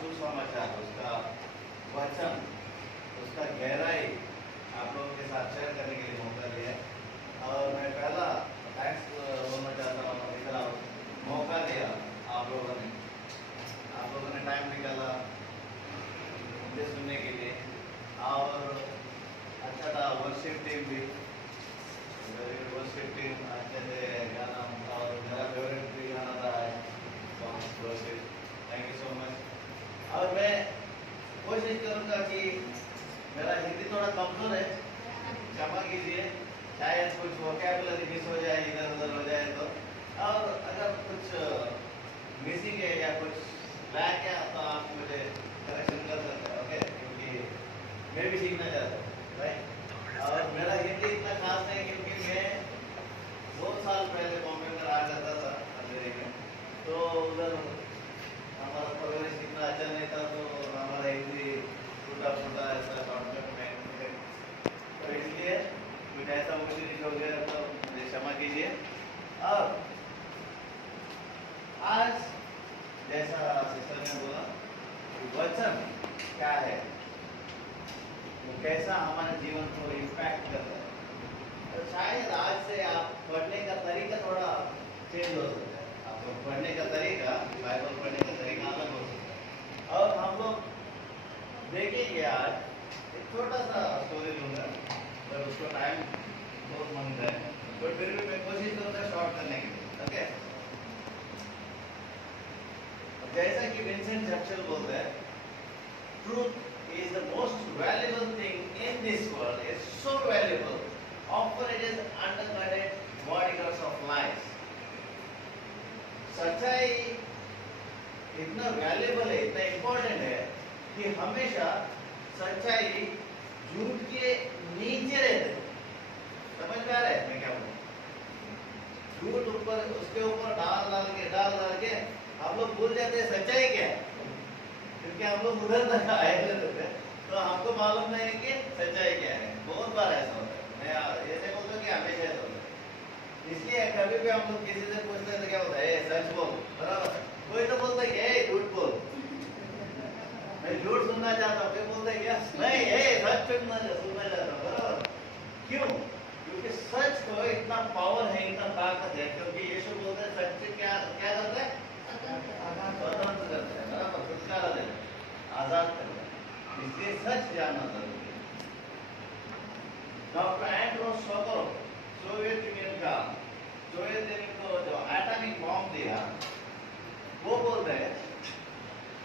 सुसमाचार, उसका वचन, उसका गहराई आप लोगों के साथ शेयर करने के लिए मौका दिया है। और मैं पहला थैंक्स बोलना चाहता हूँ, इतना मौका दिया आप लोगों ने टाइम निकाला मुझे सुनने के लिए। और अच्छा था, वर्शिप टीम भी, वर्शिप टीम अच्छे से गाना, और मेरा फेवरेट भी गाना था song worship. Thank you so much. और मैं कोशिश करूँगा कि मेरा हिंदी थोड़ा कमजोर है, क्षमा कीजिए, शायद कुछ वोकैबुलरी मिस हो जाए, इधर उधर हो जाए तो। और अगर कुछ मिसिंग है या कुछ लैक है तो आप मुझे करेक्शन कर सकते हैं, ओके? क्योंकि मैं भी सीखना चाहता हूँ, राइट? और मेरा हिंदी इतना खास नहीं, क्योंकि मैं 2 साल पहले बॉम्बे में रहा करता था अंधेरे में, तो उधर हमारा परवरिश इतना अच्छा नहीं था, तो हमारा हिंदी टूटा फूटा ऐसा शॉर्टकट में, तो इसलिए कुछ ऐसा मुश्किल हो गया तो मुझे क्षमा कीजिए। और आज जैसा सिस्टर ने बोला, वचन क्या है, वो कैसा हमारे जीवन को इम्पैक्ट करता है, तो शायद आज से आप पढ़ने का तरीका थोड़ा चेंज हो सकता है। आपको पढ़ने का तरीका, बाइबल पढ़ने का तरीका अलग हो सकता है। और हम लोग देखेंगे आज एक छोटा सा स्टोरी लूँगा, पर उसको टाइम बहुत मांगता है, तो फिर भी मैं कोशिश करूँगा शॉर्ट करने के लिए, ओके? जैसा कि विंसेंट चर्चिल बोलते हैं, truth is the most valuable thing in this world, it's so valuable, often it is undercutted bodyguards of lies. सच्चाई इतना वैल्यूबल है, इतना इम्पोर्टेंट है कि हमेशा सच्चाई झूठ के नीचे रहते। समझ में आ रहा है मैं क्या बोलूं? झूठ ऊपर, उसके ऊपर डाल के हम लोग भूल जाते हैं सच्चाई क्या है, क्योंकि हम लोग उधर तक आए रहते हैं, तो हमको मालूम नहीं है कि सच्चाई क्या है। बहुत बार ऐसा होता है, मैं ये नहीं बोलता कि हमेशा ऐसा होता है। इसलिए कभी भी हम लोग किसी से पूछते हैं तो क्या होता है, सच बोल, बराबर? कोई तो बोलता है झूठ बोल, मैं झूठ सुनना चाहता हूँ, कोई बोलता है क्या नहीं, सच सुनना चाहता हूँ, बराबर? क्यों? क्योंकि सच को इतना पावर है, इतना ताकत है, क्योंकि यीशु बोलते हैं सच से क्या करता है, स्वतंत्र करता है, बराबर? छुटकारा देता है, आजाद करता है। इसलिए सच जानना जरूरी है। डॉक्टर एंड्रोस सोकोरोव, सोवियत यूनियन का, सोवियत यूनियन को जो एटॉमिक बॉम्ब दिया, वो बोल रहे हैं,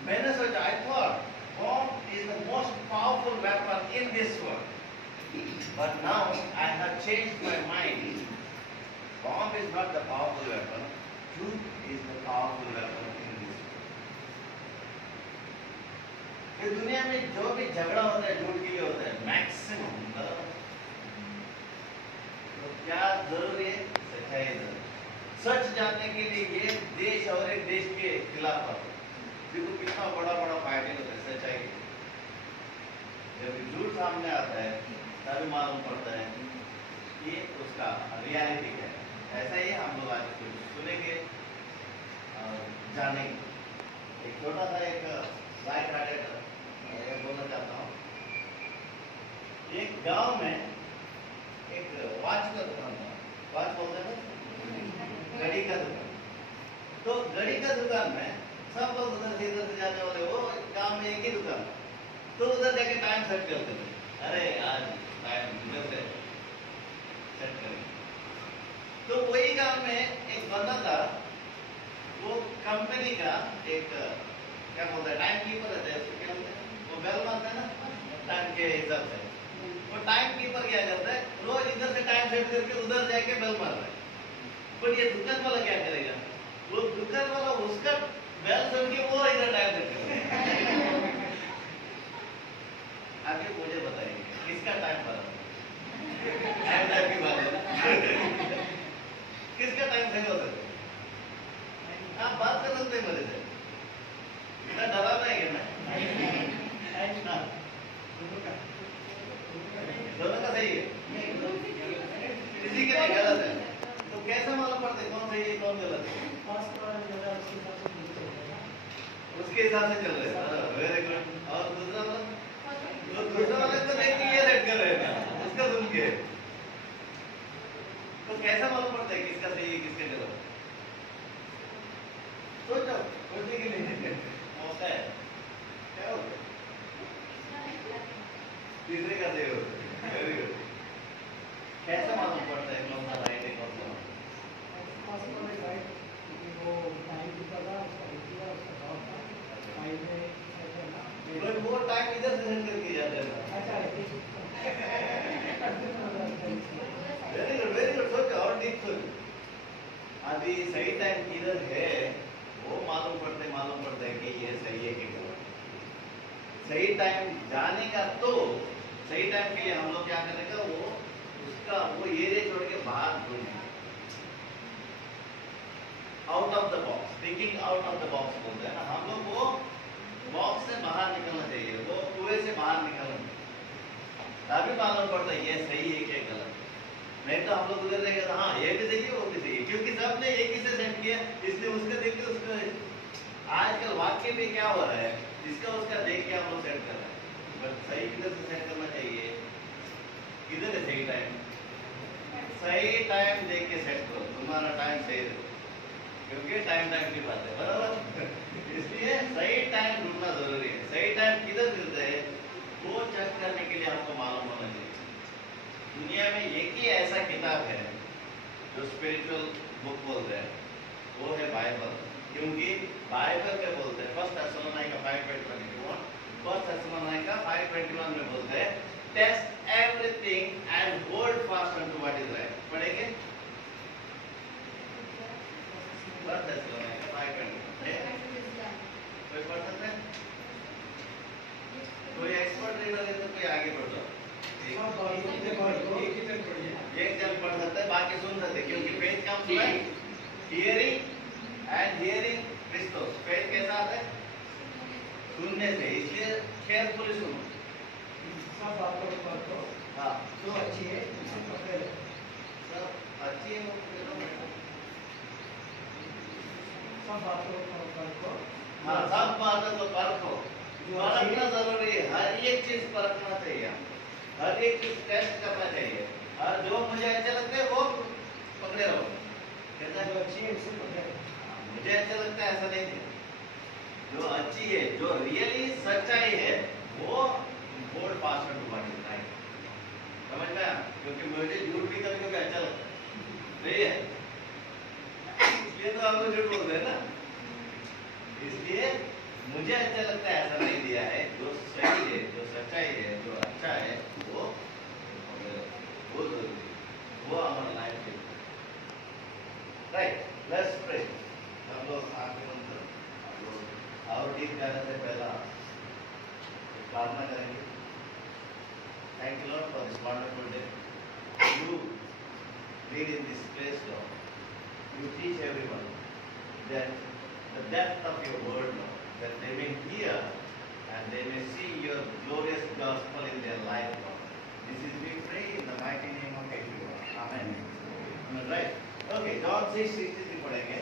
मैंने सोचा, I thought bomb is the most powerful weapon in this world, but now I have changed my mind. Bomb is not the powerful weapon, truth is the powerful weapon in this world. ये दुनिया में जो भी झगड़ा होता है झूठ के लिए होता है, मैक्सिमम, तो क्या जरूरी है? सच्चाई जरूरी। सच जानने के लिए ये देश और एक देश के खिलाफ होता है, देखो कितना बड़ा बड़ा फाइटिंग होता है सच्चाई के लिए। जब झूठ सामने आता है तभी मालूम पड़ता है कि उसका रियलिटी क्या है। ऐसा ही हम लोग आज कुछ सुनेंगे और जानेंगे। एक छोटा सा एक लाइट हार्टेड बोलना चाहता हूँ। एक गांव में एक वॉच का दुकान था, वॉच बोलते हैं ना, घड़ी का दुकान। तो घड़ी का दुकान में सब लोग उधर से जाने वाले, वो गांव में एक ही दुकान, तो उधर जाके टाइम सेट करते थे। अरे आज टाइम इधर से सेट करेंगे। तो वही गांव में एक बंदा था, वो कंपनी का एक क्या बोलते हैं, टाइम कीपर रहता है, उसको क्या बोलते हैं, वो बेल मारता है ना टाइम के हिसाब से। वो टाइम कीपर क्या करता है, रोज इधर से टाइम सेट करके उधर जाके बेल मार रहा है। पर ये दुकान वाला क्या करेगा, वो दुकान वाला उसका बेल सुन के वो इधर टाइम सेट करेगा। आगे मुझे बताइए किसका टाइम बराबर की बात है ना? किसका टाइम सही होता है? आप बात कर सकते हैं मेरे से, इतना डराना है क्या? मैं दोनों का सही है, किसी के लिए गलत है। तो कैसे मालूम पड़ता है कौन सही है कौन गलत है? उसके हिसाब से चल रहे हैं। Very good. और दूसरा वाला, तो दूसरा वाला तो देख के ये सेट कर रहे हैं उसका सुन के, तो कैसा मालूम पड़ता है किसका सही है किसका गलत? सोचो, सोचने के लिए मौका है। क्या हो गया? तीसरे का सही हो, वेरी गुड। कैसा मालूम पड़ता है कौन सा राइट है कौन सा रॉन्ग? वो टाइम इधर से सेट करके जाता है। वेरी गुड, सोचो और डीप सोचो। अभी सही टाइम किधर है वो मालूम पड़ता है कि ये सही है कि गलत। सही टाइम जाने का, तो सही टाइम के लिए हम लोग क्या करेंगे, वो उसका वो एरिया छोड़ के बाहर ढूंढेंगे। Out of the box, thinking out of the box बोलते हैं ना हम लोग, वो बॉक्स से बाहर निकलना चाहिए, वो कुएं से बाहर निकलना चाहिए, तभी मालूम पड़ता है ये सही है क्या गलत। नहीं तो हम लोग उधर रहेंगे, हाँ ये भी सही है वो भी सही है, क्योंकि सबने एक ही से सेट किया, इसलिए उसका देख के उसका। आजकल वाक्य में क्या हो रहा है, इसका उसका देख के हम लोग सेट कर रहे हैं, बट सही किधर से सेट करना चाहिए, किधर है सही टाइम? सही टाइम देख के सेट करो, तुम्हारा टाइम सही है, क्योंकि टाइम की बात है, बराबर। इसलिए सही टाइम ढूंढना जरूरी है। सही टाइम किधर मिलता है वो चेक करने के लिए हमको मालूम होना चाहिए। दुनिया में एक ही ऐसा किताब है जो स्पिरिचुअल बुक बोलते हैं, वो है बाइबल। क्योंकि बाइबल में बोलते हैं, फर्स्ट थेसलोनिका 5:21, फर्स्ट थेसलोनिका 5:21 में बोलते हैं, test everything and hold fast unto what is right. पढ़ेंगे फर्स्ट थेसलोनिका 5:21। कोई पढ़ सकता है? कोई एक्सपर्ट रीडर है तो कोई आगे बढ़ जाओ। एक जन पढ़ सकता है, बाकी सुन सकते हैं, क्योंकि faith comes by hearing and hearing Christos. Faith कैसा आता है? सुनने से, इसलिए केयरफुली सुनो। सब बातों को पढ़ो। हाँ, जो अच्छी है उसे पकड़ लो। सब अच्छी है वो पकड़ो। सब बातों को पढ़ो। हाँ, सब बातों को परखो। परखना जरूरी है, हर एक चीज परखना चाहिए, हर एक चीज टेस्ट करना चाहिए, और जो मुझे अच्छा लगता है वो पकड़े रहो। जो अच्छी है उसे पकड़ लो। मुझे अच्छा लगता है ऐसा नहीं है, जो अच्छी है, जो रियली सच्चाई है, वो hold fast to what is right. समझ में आया? क्योंकि मुझे झूठ भी कभी कभी अच्छा लगता है, नहीं है? इसलिए तो आप लोग झूठ बोलते हैं ना। इसलिए मुझे अच्छा लगता है ऐसा नहीं दिया है, जो सही है, जो सच्चाई है, जो अच्छा है, वो जरूरी है, वो हमारा लाइफ है। Right, let's pray. हम लोग आगे मंत्र और डीप जाने से पहला प्रार्थना करेंगे। Thank you Lord for this wonderful day. You lead in this place, Lord. You teach everyone that the depth of your word, Lord, that they may hear and they may see your glorious gospel in their life, Lord. This is we pray in the mighty name of Yeshua. Amen. Amen. Right? Okay, John 6:63 पढ़ेंगे।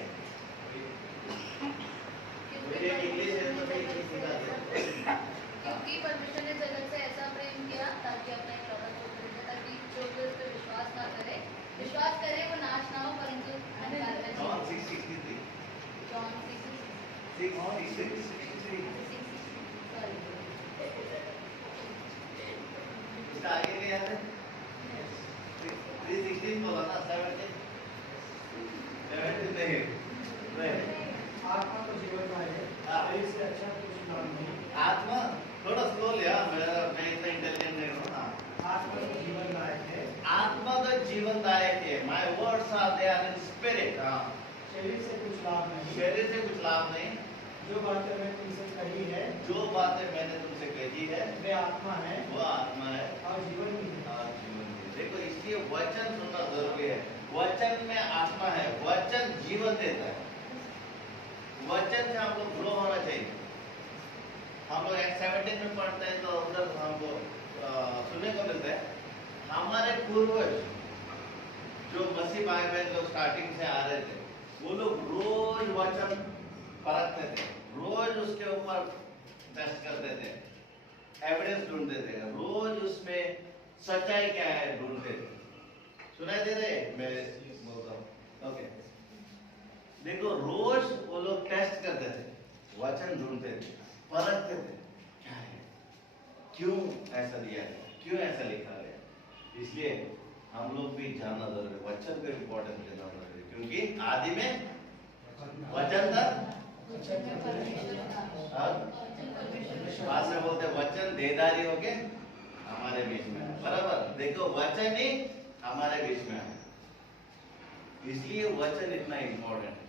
मुझे English है तो मैं English सिखा दूँ। क्योंकि परमेश्वर ने जगत से ऐसा प्रेम किया ताकि अपना इकलौता पुत्र दे, ताकि जो कोई उस पर विश्वास करे वो नाश ना हो परंतु अनंत जीवन। John 6:63. जॉन 6:63. सॉरी, इसका आगे क्या है? 3:16 बोला ना, 17 नहीं, नहीं। आत्मा तो जीवन में है, शरीर से अच्छा कुछ नाम नहीं। आत्मा थोड़ा स्लो लिया, मैं इतना इंटेलिजेंट नहीं हूँ ना। आत्मा तो जीवनदायक है। आत्मा तो जीवनदायक है। My words are they are in spirit. हाँ, शरीर से कुछ लाभ नहीं। शरीर से कुछ लाभ नहीं। जो बातें मैं तुमसे कही है, जो बातें मैंने तुमसे कही है, वे आत्मा है वो आत्मा है और जीवन भी है। और जीवन भी। देखो, इसलिए वचन सुनना जरूरी है। वचन में आत्मा है, वचन जीवन देता है। वचन से हम लोग ग्रो होना चाहिए। हम लोग एक्ट 17 में पढ़ते हैं तो उधर हमको सुनने को मिलता है, हमारे पूर्वज जो मसीह भाई बहन लोग स्टार्टिंग से आ रहे थे, वो लोग रोज वचन परखते थे, रोज उसके ऊपर टेस्ट करते थे, एविडेंस ढूंढते थे, रोज उसमें सच्चाई क्या है ढूंढते थे। सुनाई दे रहे मैं बोलता हूँ? ओके, देखो रोज वो लोग टेस्ट करते थे, वचन ढूंढते थे, परखते थे क्या है, क्यों ऐसा दिया है, क्यों ऐसा लिखा गया। इसलिए हम लोग भी जानना जरूरी है, वचन को इम्पोर्टेंस देना जरूरी है, क्योंकि आदि में वचन था, भाषा बोलते वचन देदारी होके हमारे बीच में है, बराबर। देखो वचन ही हमारे बीच में है, इसलिए वचन इतना इम्पोर्टेंट है।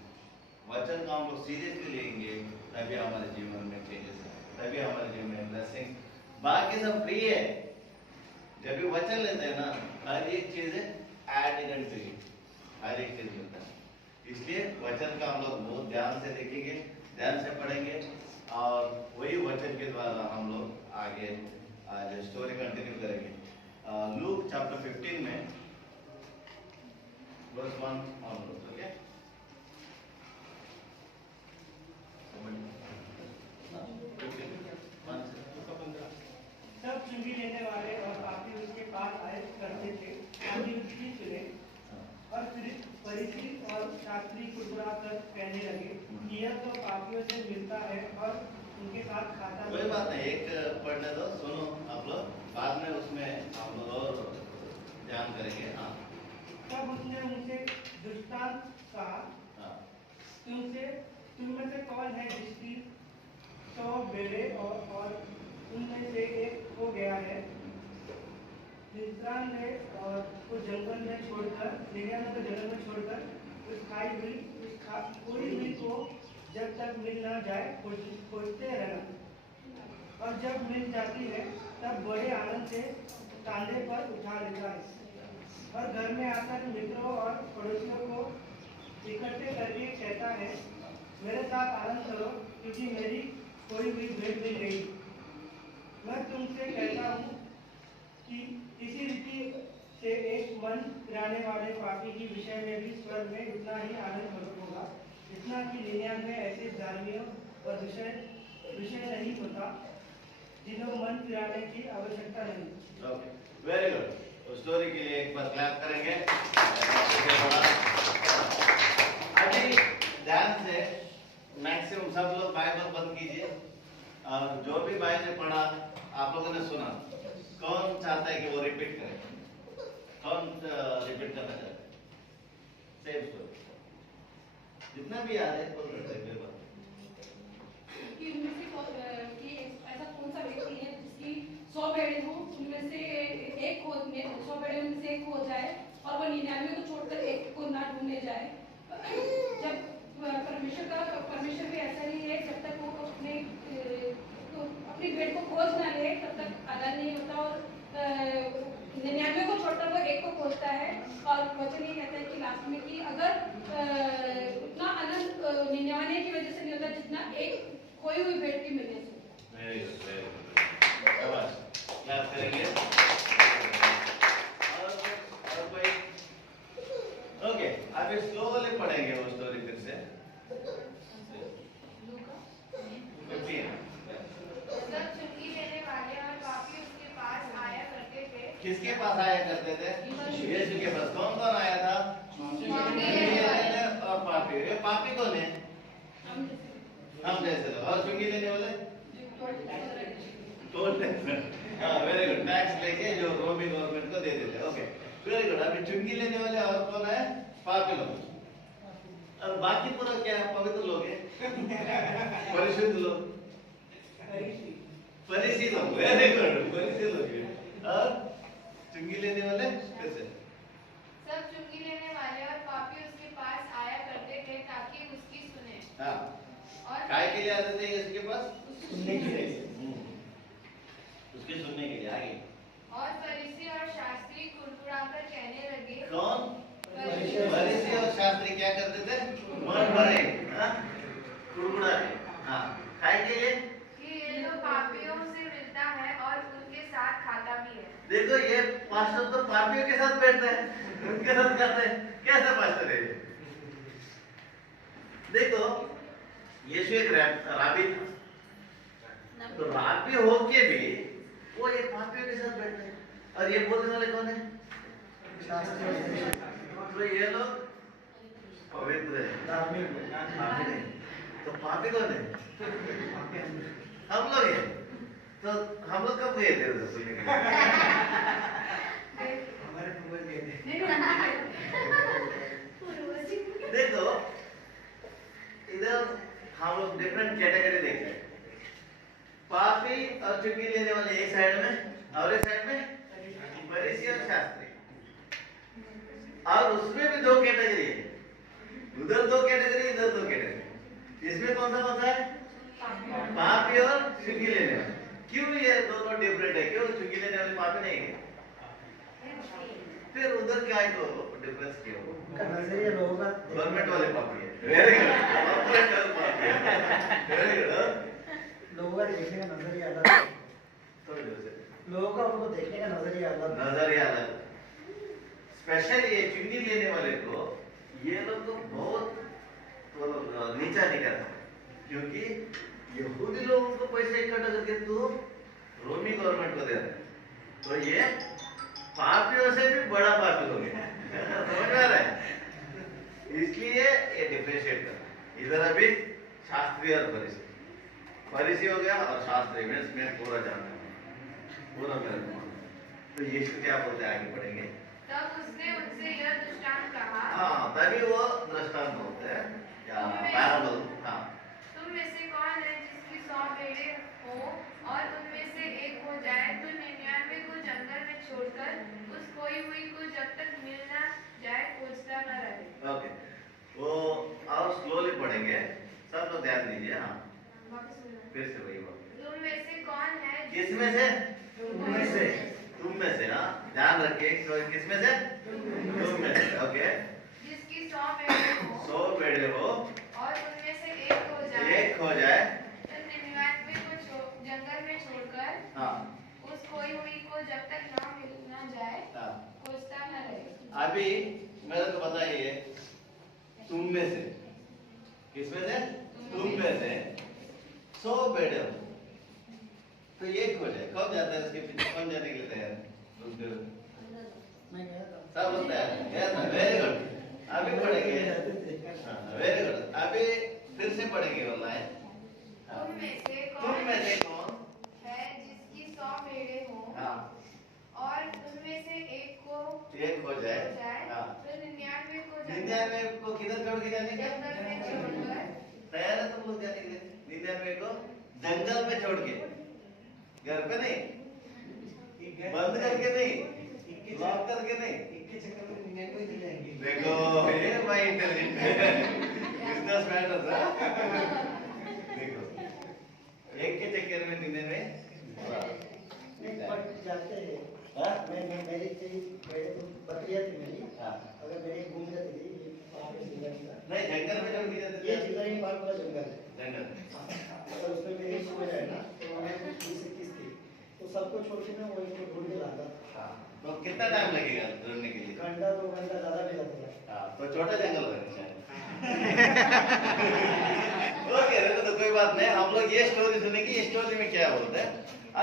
वचन को हम लोग सीरियसली लेंगे तभी हमारे जीवन में चेंजेस आए, तभी हमारे जीवन में ब्लेसिंग। बाकी सब फ्री है, जब भी वचन लेते हैं ना हर एक चीज एडिड टू यू, हर एक चीज मिलता है। इसलिए वचन का हम लोग बहुत ध्यान से देखेंगे, ध्यान से पढ़ेंगे, और वही वचन के द्वारा हम लोग आगे आज स्टोरी कंटिन्यू करेंगे। लूक चैप्टर 15 में वर्स 1 ऑनवर्ड्स, ओके। सब चुंगी लेने वाले और पापी उसके पास आए करते थे ताकि उसकी सुने। और फिर फरीसी और शास्त्री कुड़कुड़ा कर कहने लगे कि यह तो पापियों से मिलता है और उनके साथ खाता कोई बात नहीं, एक पढ़ने दो, सुनो आप लोग, बाद में उसमें हम लोग और ध्यान करेंगे। हाँ, तब उसने उनसे दृष्टांत कहा, हाँ, तुम में से कौन है जिसकी 100 भेड़ें और उनमें से एक हो गया है, निन्यानवे को जंगल में छोड़कर उस खाई हुई को जब तक मिल न जाए खोजते रहना, और जब मिल जाती है तब बड़े आनंद से कांधे पर उठा लेता है, और घर में आकर मित्रों और पड़ोसियों को इकट्ठे करके कहता है, मेरे साथ आनंद करो क्योंकि मेरी खोई हुई भेंट मिल गई। मैं तुमसे कहता हूँ कि इसी रीति से एक मन फिराने वाले पापी के विषय में भी स्वर्ग में उतना ही आनंद होगा जितना कि 99 ऐसे धार्मियों और विषय नहीं होता जिन्हें मन फिराने की आवश्यकता नहीं। Okay, very good. स्टोरी के लिए एक बार क्लैप करेंगे। अभी ध्यान से मैक्सिमम सब लोग बाइबल बंद कीजिए, और जो भी बाइबल पढ़ा आप लोगों ने सुना, कौन चाहता है कि वो रिपीट करे? कौन रिपीट करना चाहता है? सेम स्टोरी जितना भी याद है बोल सकते हैं। कि उनमें से कि ऐसा कौन सा व्यक्ति है जिसकी 100 भेड़ें हों, उनमें से 100 भेड़ें उनमें से एक हो जाए और वो 99 को छोड़कर एक को ना ढूंढने जाए। जब परमेश्वर भी ऐसा ही है, जब तक वो अपनी भेड़ को खोज ना ले तब तक आनंद नहीं होता, और 99 को छोड़कर वो एक को खोजता है। और वचन ये कहता है कि लास्ट में कि अगर उतना आनंद 99 की वजह से नहीं होता जितना एक खोई हुई भेड़ की मिलने से। वेरी गुड, वेरी गुड, शाबाश, क्लैप करेंगे। और कोई? ओके, अभी स्लोली पढ़ेंगे वो स्टोरी फिर से। 15। सब चुंगी लेने वाले और पापी उसके पास आया करते थे। किसके पास आया करते थे? यीशु के पास। कौन कौन आया था? और पापी। ये पापी कौन है? हम जैसे लोग। और चुंगी लेने वाले? Toll tax. हाँ, वेरी गुड। टैक्स लेके जो रोमी गवर्नमेंट को दे देते। Okay, very good. अभी चुंगी लेने वाले और कौन है? पापी लोग। और बाकी पूरा क्या है? पवित्र लोग हैं, परिशुद्ध लोग, फरीसी लोग। वेरी गुड, फरीसी लोग हैं। और चुंगी लेने वाले कैसे? सब चुंगी लेने वाले और पापी उसके पास आया करते थे ताकि उसकी सुने। हाँ, और काय के लिए आते थे इसके पास? सुनने के लिए। उसके सुनने के लिए आगे। और फरीसी और शास्त्री कुड़कुड़ाकर कहने लगे। कौन? फरीसी। फरीसी और शास्त्री क्या करते थे? मन भरे, हाँ, कुड़कुड़ाते। हाँ, काय के लिए? कि ये तो पापियों से मिलता है और उनके साथ खाता भी है। देखो ये पास्टर तो पापियों के साथ बैठते हैं, उनके साथ खाते हैं। कैसे पास्टर है? देखो, यीशु एक राबी था, तो पापी होके भी वो ये पापियों के साथ बैठते हैं। और ये बोलने वाले कौन है? तो ये लोग पवित्र है, पापी नहीं। तो पापी कौन है? हम लोग हैं। तो हम लोग कब गए थे उधर सुनने के लिए? देखो इधर हम लोग डिफरेंट कैटेगरी देखते हैं। पापी और चुंगी लेने वाले एक साइड में और एक साइड में फरीसी और शास्त्री। और उसमें भी दो कैटेगरी है, उधर दो कैटेगरी, इधर दो कैटेगरी। इसमें कौन सा है? पापी और चुंगी लेने वाले। क्यों ये दोनों डिफरेंट है? क्यों चुंगी लेने वाले पापी नहीं है? फिर उधर क्या है तो डिफरेंस क्यों? नजरिया लोगों का गवर्नमेंट वाले पापी है, वेरी गुड, कॉर्पोरेट वाले पापी है, वेरी गुड। लोगों का देखने का नजरिया अलग है। थोड़ी देर से लोगों का उनको देखने का नजरिया अलग है। नजरिया अलग। स्पेशल ये चुंगी लेने वाले को ये लोग तो बहुत तो नीचा नहीं करते, क्योंकि यहूदी लोगों को पैसे इकट्ठा करके तू रोमी गवर्नमेंट को दे रहा है, तो ये पापियों से भी बड़ा पापी हो गया। समझ में आ रहा है? इसलिए ये डिफरेंशिएट कर। इधर अभी शास्त्री और फरीसी, फरीसी हो गया और शास्त्री में मैं पूरा जानता हूँ, पूरा मेरे को मालूम है। तो यीशु क्या बोलते हैं, आगे पढ़ेंगे। तब उसने उनसे यह दृष्टांत कहा, हाँ, तभी वो दृष्टांत होते हैं या पैराबल। हाँ, तुम में से कौन है जिसकी 100 भेड़ें हो और उनमें से एक हो जाए तो 99 को जंगल में छोड़कर उस खोई हुई को जब तक मिल ना जाए खोजता न रहे। ओके, वो और स्लोली पढ़ेंगे, सब लोग ध्यान दीजिए। हाँ, वापस बोलना। फिर से वही बात। तुम में से कौन है किसमें से? तुम में से। तुम में से, हाँ, ध्यान रखिए। किसमें से? तुम में से। ओके, जिसकी 100 भेड़ें हो 100 भेड़े हो और उनमें से एक हो जाए एक हो जाए, तो 99 को जंगल में छोड़कर हाँ, उस खोई हुई को जब तक ना मिल ना जाए हाँ। खोजता न रहे। अभी मेरे को बताइए, तुम में से, किसमें से? तुम में से 100 भेड़े हो तो एक हो जाए, कब जाता है उसके पीछे? कौन जाने के लिए तैयार है? मैं गया था। सब लोग तैयार है? Very good. अभी पढ़ेंगे, वेरी गुड। अभी फिर से पढ़ेंगे वाला है। तुम में से तुम में से कौन है जिसकी 100 भेड़ें हो हाँ और उनमें से एक को एक हो जाए, हाँ, तो 99 को 99 को किधर छोड़ के जाने का? जंगल में छोड़कर तैयार है तुम लोग जाने के लिए? 99 को जंगल में छोड़ के, घर पे नहीं, बंद करके नहीं, लॉक करके नहीं। देखो ये भाई इंटेलिजेंट बिजनेस मैटर था। देखो एक के चक्कर में दिन में बट जाते हैं। हाँ? मैं मेरी बकरियां थी मेरी, हाँ। अगर मेरी घूम जाती थी ये पानी से जाता। नहीं, जंगल में छोड़ के जाते ये थे। चिल्लानी पार्क वाला जंगल है। जंगल अगर उसमें मेरी सो जाए ना तो हमें कुछ 20-21 थी, तो सबको छोड़ के मैं वही को ढूंढ के लाता। हाँ, तो कितना टाइम लगेगा ढूंढने के लिए? घंटा 2 घंटा ज्यादा भी लगता है। हाँ, तो छोटा जंगल है शायद। ओके, देखो तो कोई बात नहीं, हम लोग ये स्टोरी सुनेंगे। ये स्टोरी में क्या बोलते हैं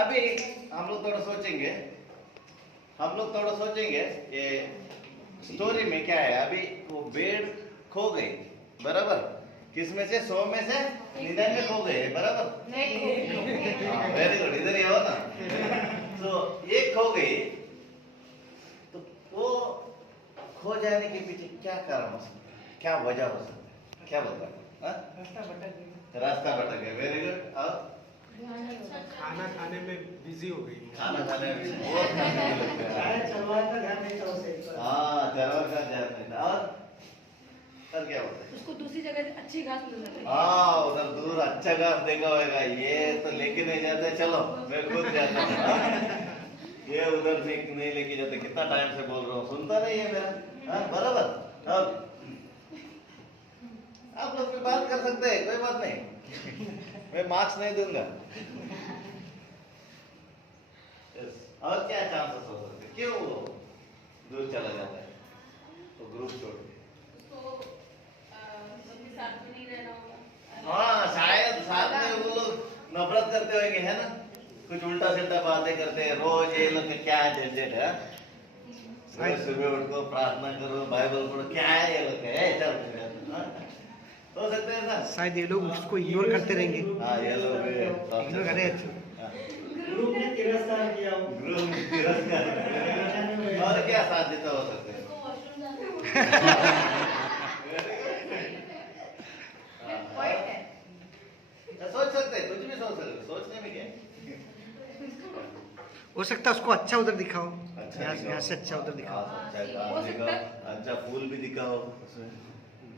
अभी हम लोग थोड़ा सोचेंगे, ये स्टोरी में क्या है। अभी वो भेड़ खो गई, बराबर? किसमें से? 100 में से 99 खो गए, बराबर? वेरी गुड, इधर ही हो ना। तो एक खो गई, तो वो खो जाने के पीछे क्या कारण हो सकता है, क्या वजह हो सकता है, क्या बोलता है? हाँ? रास्ता भटक गया, वेरी गुड। और खाना खाने में बिजी हो गई। खाना खाने में बहुत busy लगता है। शायद चलवार का ध्यान नहीं था उसे। हाँ, चरवार का ध्यान नहीं था। और क्या होता है? उसको दूसरी जगह अच्छी घास मिल जाती है। हाँ, उधर दूर अच्छा घास देखा होगा, ये तो लेके नहीं जाते, चलो मैं खुद जाता हूँ। हाँ? ये उधर नहीं लेके जाते, कितना टाइम से बोल रहा हूँ, सुनता नहीं है मेरा। हाँ, बराबर। और आप लोग भी बात कर सकते हैं, कोई बात नहीं, मैं मार्क्स नहीं दूंगा। Yes. और क्या चांसेस हो सकते हैं? क्यों वो दूर चला जाता है, तो ग्रुप छोड़ के? उसको सबके साथ में नहीं रहना होगा। हाँ, शायद साथ में वो लोग नफरत करते होंगे है ना, कुछ उल्टा सीधा बातें करते हैं रोज, ये लोग का क्या झंझट है। रोज सुबह उठो प्रार्थना करो बाइबल पढ़ो, क्या है ये लोग है, चल हो सकते हैं ना। शायद ये लोग उसको इग्नोर करते रहेंगे। हाँ ये लोग इग्नोर करें अच्छा। ग्रुप ने तिरस्कार किया हो। ग्रुप में तिरस्कार और क्या साध्यता हो सकते हैं। पॉइंट है। सोच सकते हैं, कुछ भी सोच सकते हैं, सोचने में क्या है। हो सकता है उसको अच्छा उधर दिखाओ, अच्छा यहाँ दिखाओ। से अच्छा उधर दिखाओ। अच्छा काम दिखाओ, अच्छा फूल भी दिखाओ उसमें।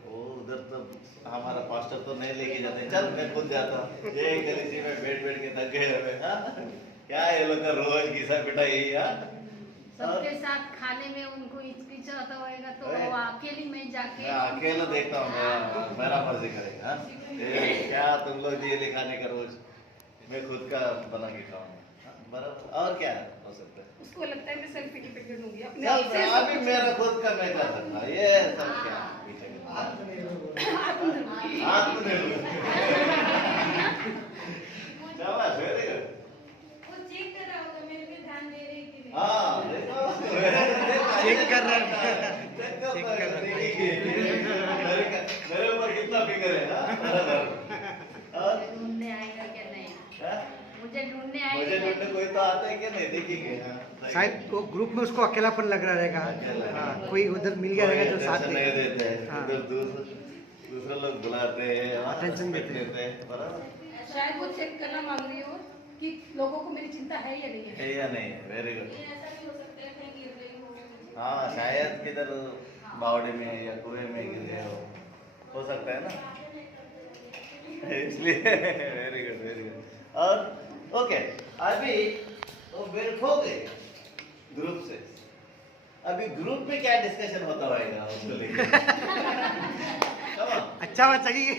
वो उधर तो हमारा पास्टर तो नहीं लेके जाते, चल मैं खुद जाता हूँ। ये गलीची में बैठ बैठ के थक गए हमें, हाँ? क्या ये लोग का रोज घिसा पिटा यही, हाँ? सबके साथ खाने में उनको हिचकिचाता होएगा तो अरे, वो अकेली में जाके मैं अकेला देखता हूँ, मेरा मर्जी करेगा, हाँ? ये क्या तुम लोग ये खाने का रोज, मैं खुद का बना के खाऊंगा, हाँ? बराबर। और क्या हो सकता है। उसको लगता है मैं सेल्फ डिपेंडेंट होगी अपने आप से। अभी मेरा खुद का मैं कर सकता, ये सब क्या पीछे का, हाँ? आत्मनिर्भर। शाबाश, very good। वो चेक कर रहा होगा मेरे पे ध्यान दे रही कि नहीं। हाँ, देखो। चेक कर रहा है। चेक कर रहा है, देखिए। मेरे ऊपर कितना फिक्र है, हाँ? बराबर। और ढूंढने आएगा क्या नहीं, हाँ? मुझे ढूंढने मुझे आएगा क्या ढूंढने कोई तो आता है क्या नहीं, देखेंगे, हाँ? शायद वो ग्रुप में उसको अकेलापन लग रहा रहेगा। हाँ, कोई उधर मिल गया रहेगा जो साथ attention नहीं देते हैं, हाँ। उधर दूसरे लोग बुलाते हैं, हाँ, Attention देते हैं। हैं, बराबर। शायद वो चेक करना मांग रही हो कि लोगों को मेरी चिंता है या नहीं है। है या नहीं, वेरी गुड। ऐसा भी हो सकता है कहीं गिर गई हो। हाँ शायद किधर बावड़े में या कुएं में गिर गए हो सकता है ना, इसलिए वेरी गुड वेरी गुड। और ओके, अभी वो बेल्ट हो गए ग्रुप से, अभी ग्रुप में क्या डिस्कशन होता रहेगा उसको लेकर। Come on. अच्छा बात चली गई।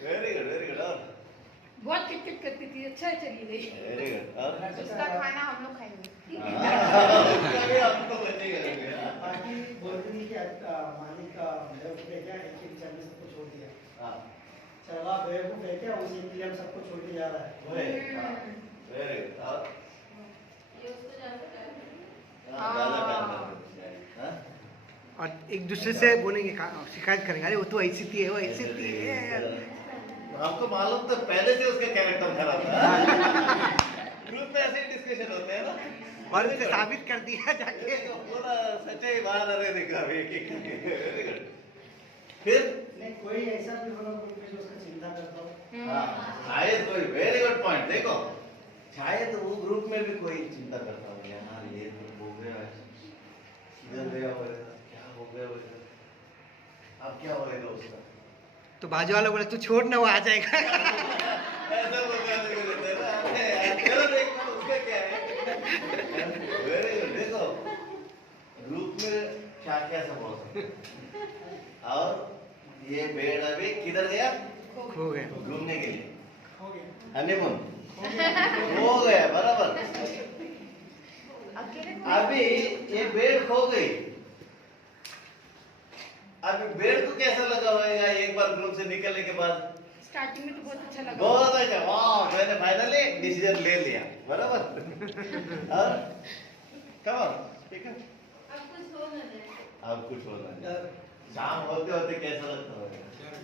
Very good very good. बहुत किटकिट करती थी, अच्छा है चली गई। Very good. और उसका खाना हम लोग खाएंगे। उसका भी आपको बचेगा। बाकी बोलते हैं कि मालिक का बेवकूफ है क्या, एक ही विचार में सबको छोड़ दिया। हाँ, चला बेवकूफ है क्या, उसी के लिए हम सबको छोड़ के जा रहा है। Very good. और ये उसको जानता है। ज़्यादा काम करते हैं, हाँ? और एक दूसरे से बोलेंगे, शिकायत करेंगे, अरे वो तो ऐसी थी है, वो ऐसी थी है। हमको मालूम तो पहले से उसका कैरेक्टर खराब था। ग्रुप में ऐसे डिस्कशन होते हैं ना, और उसे साबित कर दिया जाके। पूरा सच्चाई बाहर आ रहे दिखा वेरी गुड। फिर नहीं, कोई ऐसा भी होगा ग्रुप में जो उसका चिंता करता हो। हाँ, शायद कोई वेरी गुड पॉइंट। देखो शायद वो ग्रुप में भी कोई चिंता करता हो, यार ये तो हो गया, इधर गया होगा, क्या हो गया होगा, अब क्या होएगा उसका। तो बाजू वाला बोला तू छोड़ ना, वो आ जाएगा। ऐसा बोलने को देते हैं ना, अरे यार, चलो देखो उसका क्या है। Very good. देखो ग्रुप में क्या क्या सब हो सकता है। और ये बेड़ अभी किधर गया, खो गया। घूमने के लिए, हो गया। हनीमून हो गया, बराबर। अकेले अभी ये बेड़ खो गई, अभी बेड़ को कैसा लगा होगा एक बार ग्रुप से निकलने के बाद। स्टार्टिंग में तो बहुत अच्छा लगा। बहुत अच्छा, वाह मैंने फाइनली डिसीजन ले लिया, बराबर। और कम ऑन ठीक है, अब कुछ हो न जाए। अब कुछ होना है। शाम होते होते कैसा लगता होगा,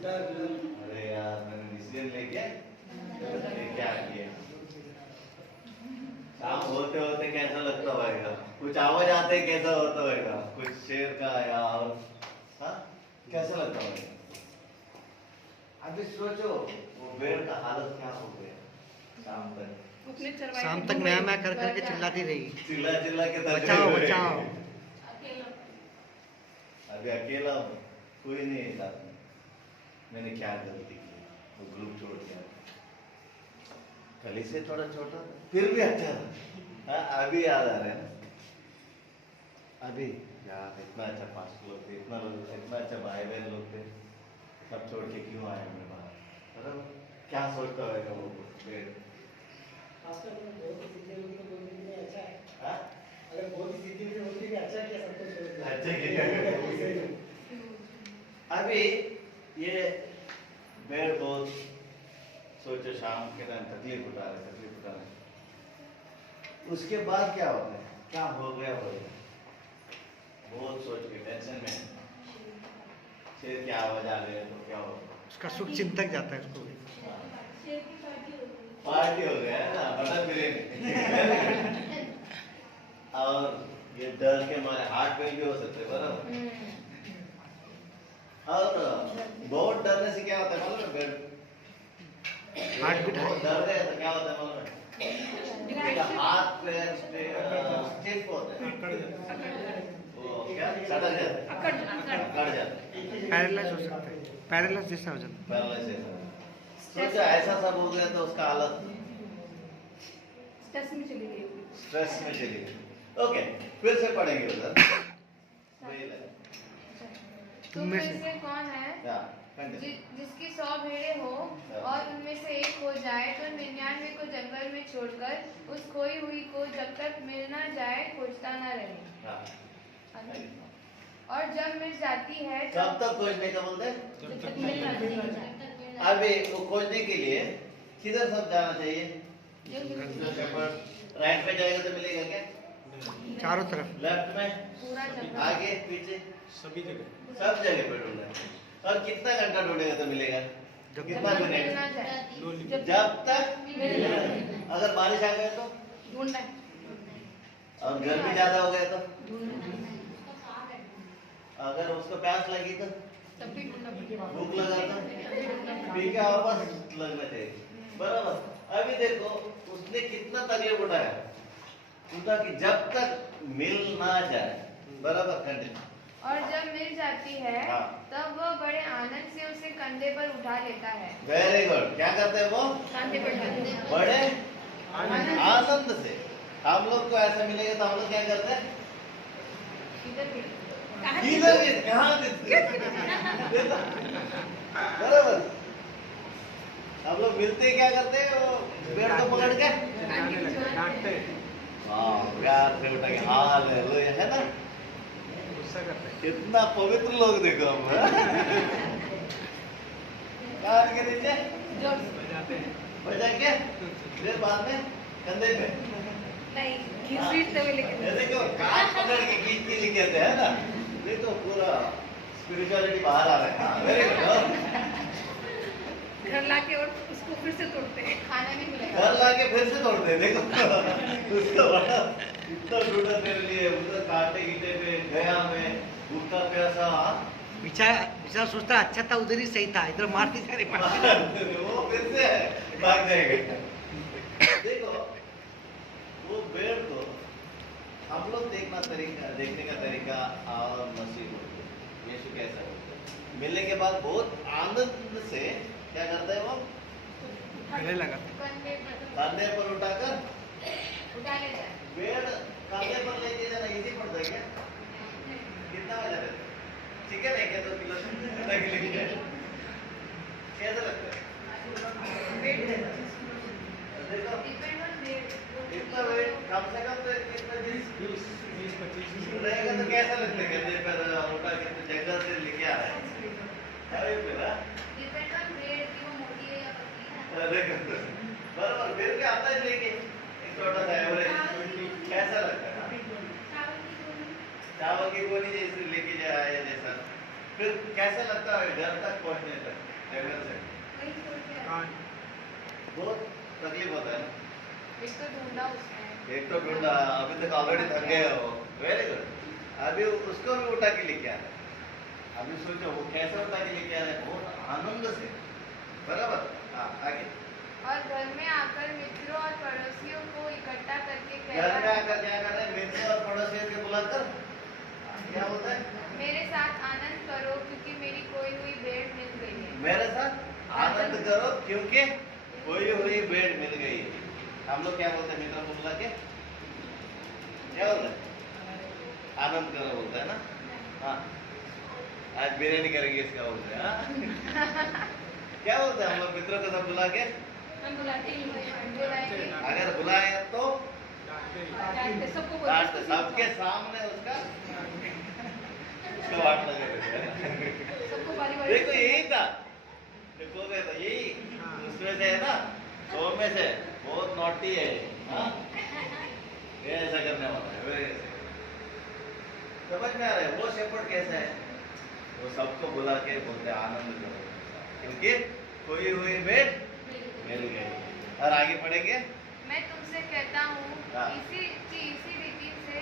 अरे यार मैंने डिसीजन ले लिया, ये क्या किया। शाम होते होते कैसा लगता होगा, कुछ आवाज आते कैसा होता होगा, कुछ शेर का या और, हाँ कैसा लगता होगा। अभी सोचो वो बेड़ का हालत क्या हो गया शाम तक। अपने चरवाहे शाम को तक ढूंढ नया रही मैं थी। कर करके चिल्लाती रही, चिल्ला चिल्ला के थक बचाओ गए। बचाओ। अकेला। अभी अकेला हूँ, कोई नहीं है साथ में, मैंने क्या गलती की, वो ग्रुप छोड़ दिया। कल से थोड़ा छोटा फिर भी अच्छा था, हाँ अभी याद आ रहा है ना। अभी यार इतना अच्छा पास्ट लोग थे, इतना अच्छा भाई बहन लोग थे, सब छोड़ के क्यों आए हमने बाहर, बराबर। क्या सोचता होगा वो पेड़, खासकर अगर बहुत ही सीधे लोग तो बोलते हैं कि अच्छा है। हाँ? अगर बहुत ही सीधे लोग बोलते हैं कि अच्छा है क्या, सबको छोड़ दिया। अच्छा किया। अभी ये भेड़ बहुत सोचो शाम के टाइम तकलीफ उठा रहे। उसके बाद क्या होता है, क्या हो गया बहुत सोच के टेंशन में शेर की आवाज आ गई तो क्या होगा, उसका सुख चिंतक जाता है उसको भी। पार्टी हो गया है ना, मटन बिरयानी। और ये डर के मारे हार्ट पेन भी हो सकते हैं, बराबर। और बहुत डरने से क्या होता है मालूम है, हार्ट बीट बहुत डर रहे हैं तो क्या होता है मालूम है, हाथ पैर स्टिफ होते हैं, वो क्या सटक जाते हैं, अकड़ जाते हैं, पैरालाइज हो सकता है, पैरालाइज जैसा हो जाता है। पैरालाइज सोचो ऐसा सब हो गया तो उसका हालत स्ट्रेस में चली गई। स्ट्रेस में चली गई। ओके, फिर से पढ़ेंगे उधर। तुम में से कौन है जिसकी 100 भेड़ें हो और उनमें से एक खो जाए तो 99 को जंगल में छोड़कर उस खोई हुई को जब तक मिल न जाए खोजता न रहे। और जब मिल जाती है कब तक खोजने का बोलते हैं? अभी वो खोजने के लिए किधर सब जाना चाहिए? राइट में जाएगा तो मिलेगा क्या? चारों तरफ, लेफ्ट में, पूरा जंगल, आगे पीछे, सभी जगह। सब जगह पे ढूंढना है। और कितना घंटा ढूंढेगा तो मिलेगा? कितना मिल मिनट? न जाए जब तक अगर बारिश आ गए तो, ढूंढना है। और गर्मी ज्यादा हो गए तो, अगर उसको प्यास लगी तो, भूख लगा तो, पी के वापस लगना चाहिए, बराबर। अभी देखो उसने कितना तकलीफ उठाया कि जब तक मिल ना जाए, बराबर। कंटिन्यू। और जब मिल जाती है हाँ। तब वह बड़े आनंद से उसे कंधे पर उठा लेता है। Very good. क्या करते हैं वो? कंधे पर उठा लेता है। बड़े आनंद से। हम लोग को ऐसा मिलेगा तो हम लोग क्या करते हैं? इधर भी इधर भी कहाँ बराबर। हम लोग मिलते क्या करते हैं? वो पेड़ को पकड़ के डांटते हैं, प्यार से उठा के हाल है लो, ये है ना, गुस्सा करते हैं। कितना पवित्र लोग देखो हम। कान के नीचे बजाते हैं। बजा के फिर बाद में कंधे पे नहीं, घसीटते हुए लेके ये देखो कान पकड़ के खींच के लेके आते हैं ना, ये तो पूरा स्पिरिचुअलिटी बाहर आ रहा है। Very good. घर लाके और उसको फिर से तोड़ते हैं। खाना भी मिलेगा। घर लाके फिर से तोड़ते हैं। देखो उसका बड़ा इतना ढूंढा तेरे लिए, उधर कांटे ईटे पे गया में भूखा प्यासा। विचार सोचता अच्छा था, उधर ही सही था, इधर मार के जा रहे वो फिर से भाग जाएगा। देखो वो भेड़ को हम लोग देखने का तरीका और नसीब होते हैं। यीशु कैसा होता है? मिलने के बाद बहुत आनंद से क्या करता है वो? गले लगाते हैं। कंधे पर उठाकर उठा लेता है। भेड़ कंधे पर लेके जाना इजी पड़ता है क्या? कितना मजा रहता है? चिकन है क्या 2 किलो? कैसा लगता है? देखो Depend on weight. इतना वेट कम से कम तो कितना 20-25 रहेगा तो कैसा लगता है? कंधे पर उठा के जंगल से लेके आ रहा है। अरे मेरा Depend on weight कि वो मोटी है या पतली है। देखो बराबर फिर भी आता है लेके एक छोटा सा एवरेज कैसा लगता है? चावल की गोली जैसे लेके जाए जैसा, फिर कैसा लगता है घर तक पहुंचने तक? जंगल से वही छोड़ के आया। कान बहुत तकलीफ होता है ना। एक तो ढूंढा उसने। एक तो ढूंढा, अभी तक ऑलरेडी थक गए हो। Very good. अभी उसको भी उठा के लेके आ रहे हैं। अभी सोचो वो कैसे उठा के लेके आ रहे हैं? बहुत आनंद से, बराबर। हाँ आगे। और घर में आकर मित्रों और पड़ोसियों को इकट्ठा करके घर कहता में है, आकर क्या कर रहे हैं? मित्र और पड़ोसियों के बुलाकर क्या होता है? मेरे साथ आनंद करो क्योंकि मेरी खोई हुई भेड़ मिल गई है। मेरे साथ आनंद करो क्योंकि खोई हुई भेड़ मिल गई है। हम लोग क्या बोलते हैं मित्रों को बुला के? क्या बोलते हैं? आनंद करो बोलते हैं ना। हाँ आज बिरयानी करेंगे इसका बोलते हैं। हाँ? क्या बोलते हैं हम लोग मित्रों को सब बुला के? हम बुलाते ही बुलाएंगे। अगर बुलाए तो डांटते, सबको डांटते, बोलते सबके सामने उसका वाट लगे। सबको बारी बारी देखो यही था। देखो में से बहुत नॉटी है, हाँ? ये ऐसा करने वाला है, वे ऐसे। समझ में आ रहा है? वो शेपर्ड कैसा है? वो सबको बुला के बोलते हैं आनंद करो, क्योंकि खोई हुई भेड़ मिल गई। और आगे पढ़ेंगे। मैं तुमसे कहता हूँ हाँ। इसी रीति से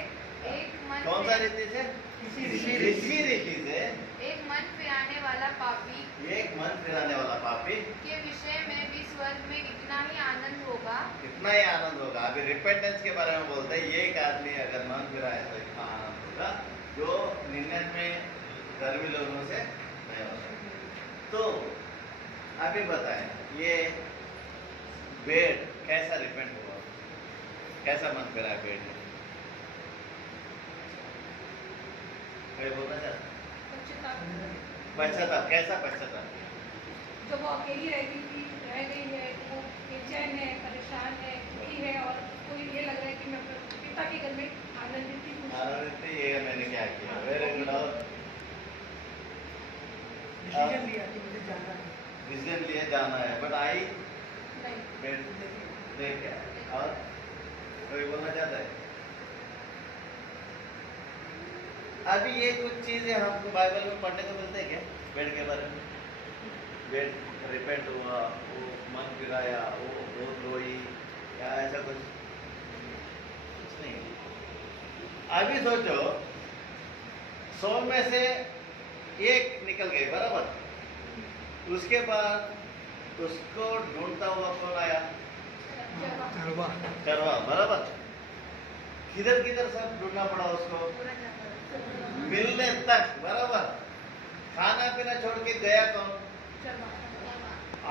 एक मन कौन सा रीति से? इसी रीति से एक मन फिराने वाला पापी एक मन फिराने वाला पापी के विषय में भी स्वर्ग में इतना ही आनंद होगा। इतना ही आनंद होगा। अभी रिपेंटेंस के बारे में बोलते हैं, ये एक आदमी अगर मन फिराए तो इतना आनंद होगा जो 99 धर्मी लोगों से नहीं होगा। तो अभी बताएं, ये भेड़ कैसा रिपेंट हुआ, कैसा मन फिरा भेड़ ने? कोई बोलना चाहता? पश्चाताप, कैसा पश्चाताप? जब वो अकेली रह गई है, वो बेचैन है, परेशान है, दुखी है और उसको ये लग रहा है कि मैं अपने पिता के घर में आनंदित थी, खुश हूँ। आनंदित थी, ये मैंने क्या किया? Very good. और डिसीजन लिया कि मुझे जाना है। डिसीजन लिए जाना है, बट आई नहीं, भेड़ देख के आए। और कोई बोलना चाहता है? अभी ये कुछ चीजें हमको बाइबल में पढ़ने को मिलते हैं क्या भेड़ के बारे में? भेड़ रिपेंट हुआ, वो मन फिराया, वो बहुत रोई, या ऐसा कुछ नहीं। अभी सोचो 100 में से एक निकल गई, बराबर। उसके बाद उसको ढूंढता हुआ कौन आया? चरवा, बराबर। किधर किधर सब ढूंढना पड़ा उसको, मिलने तक, बराबर। खाना पीना छोड़ के गया कौन?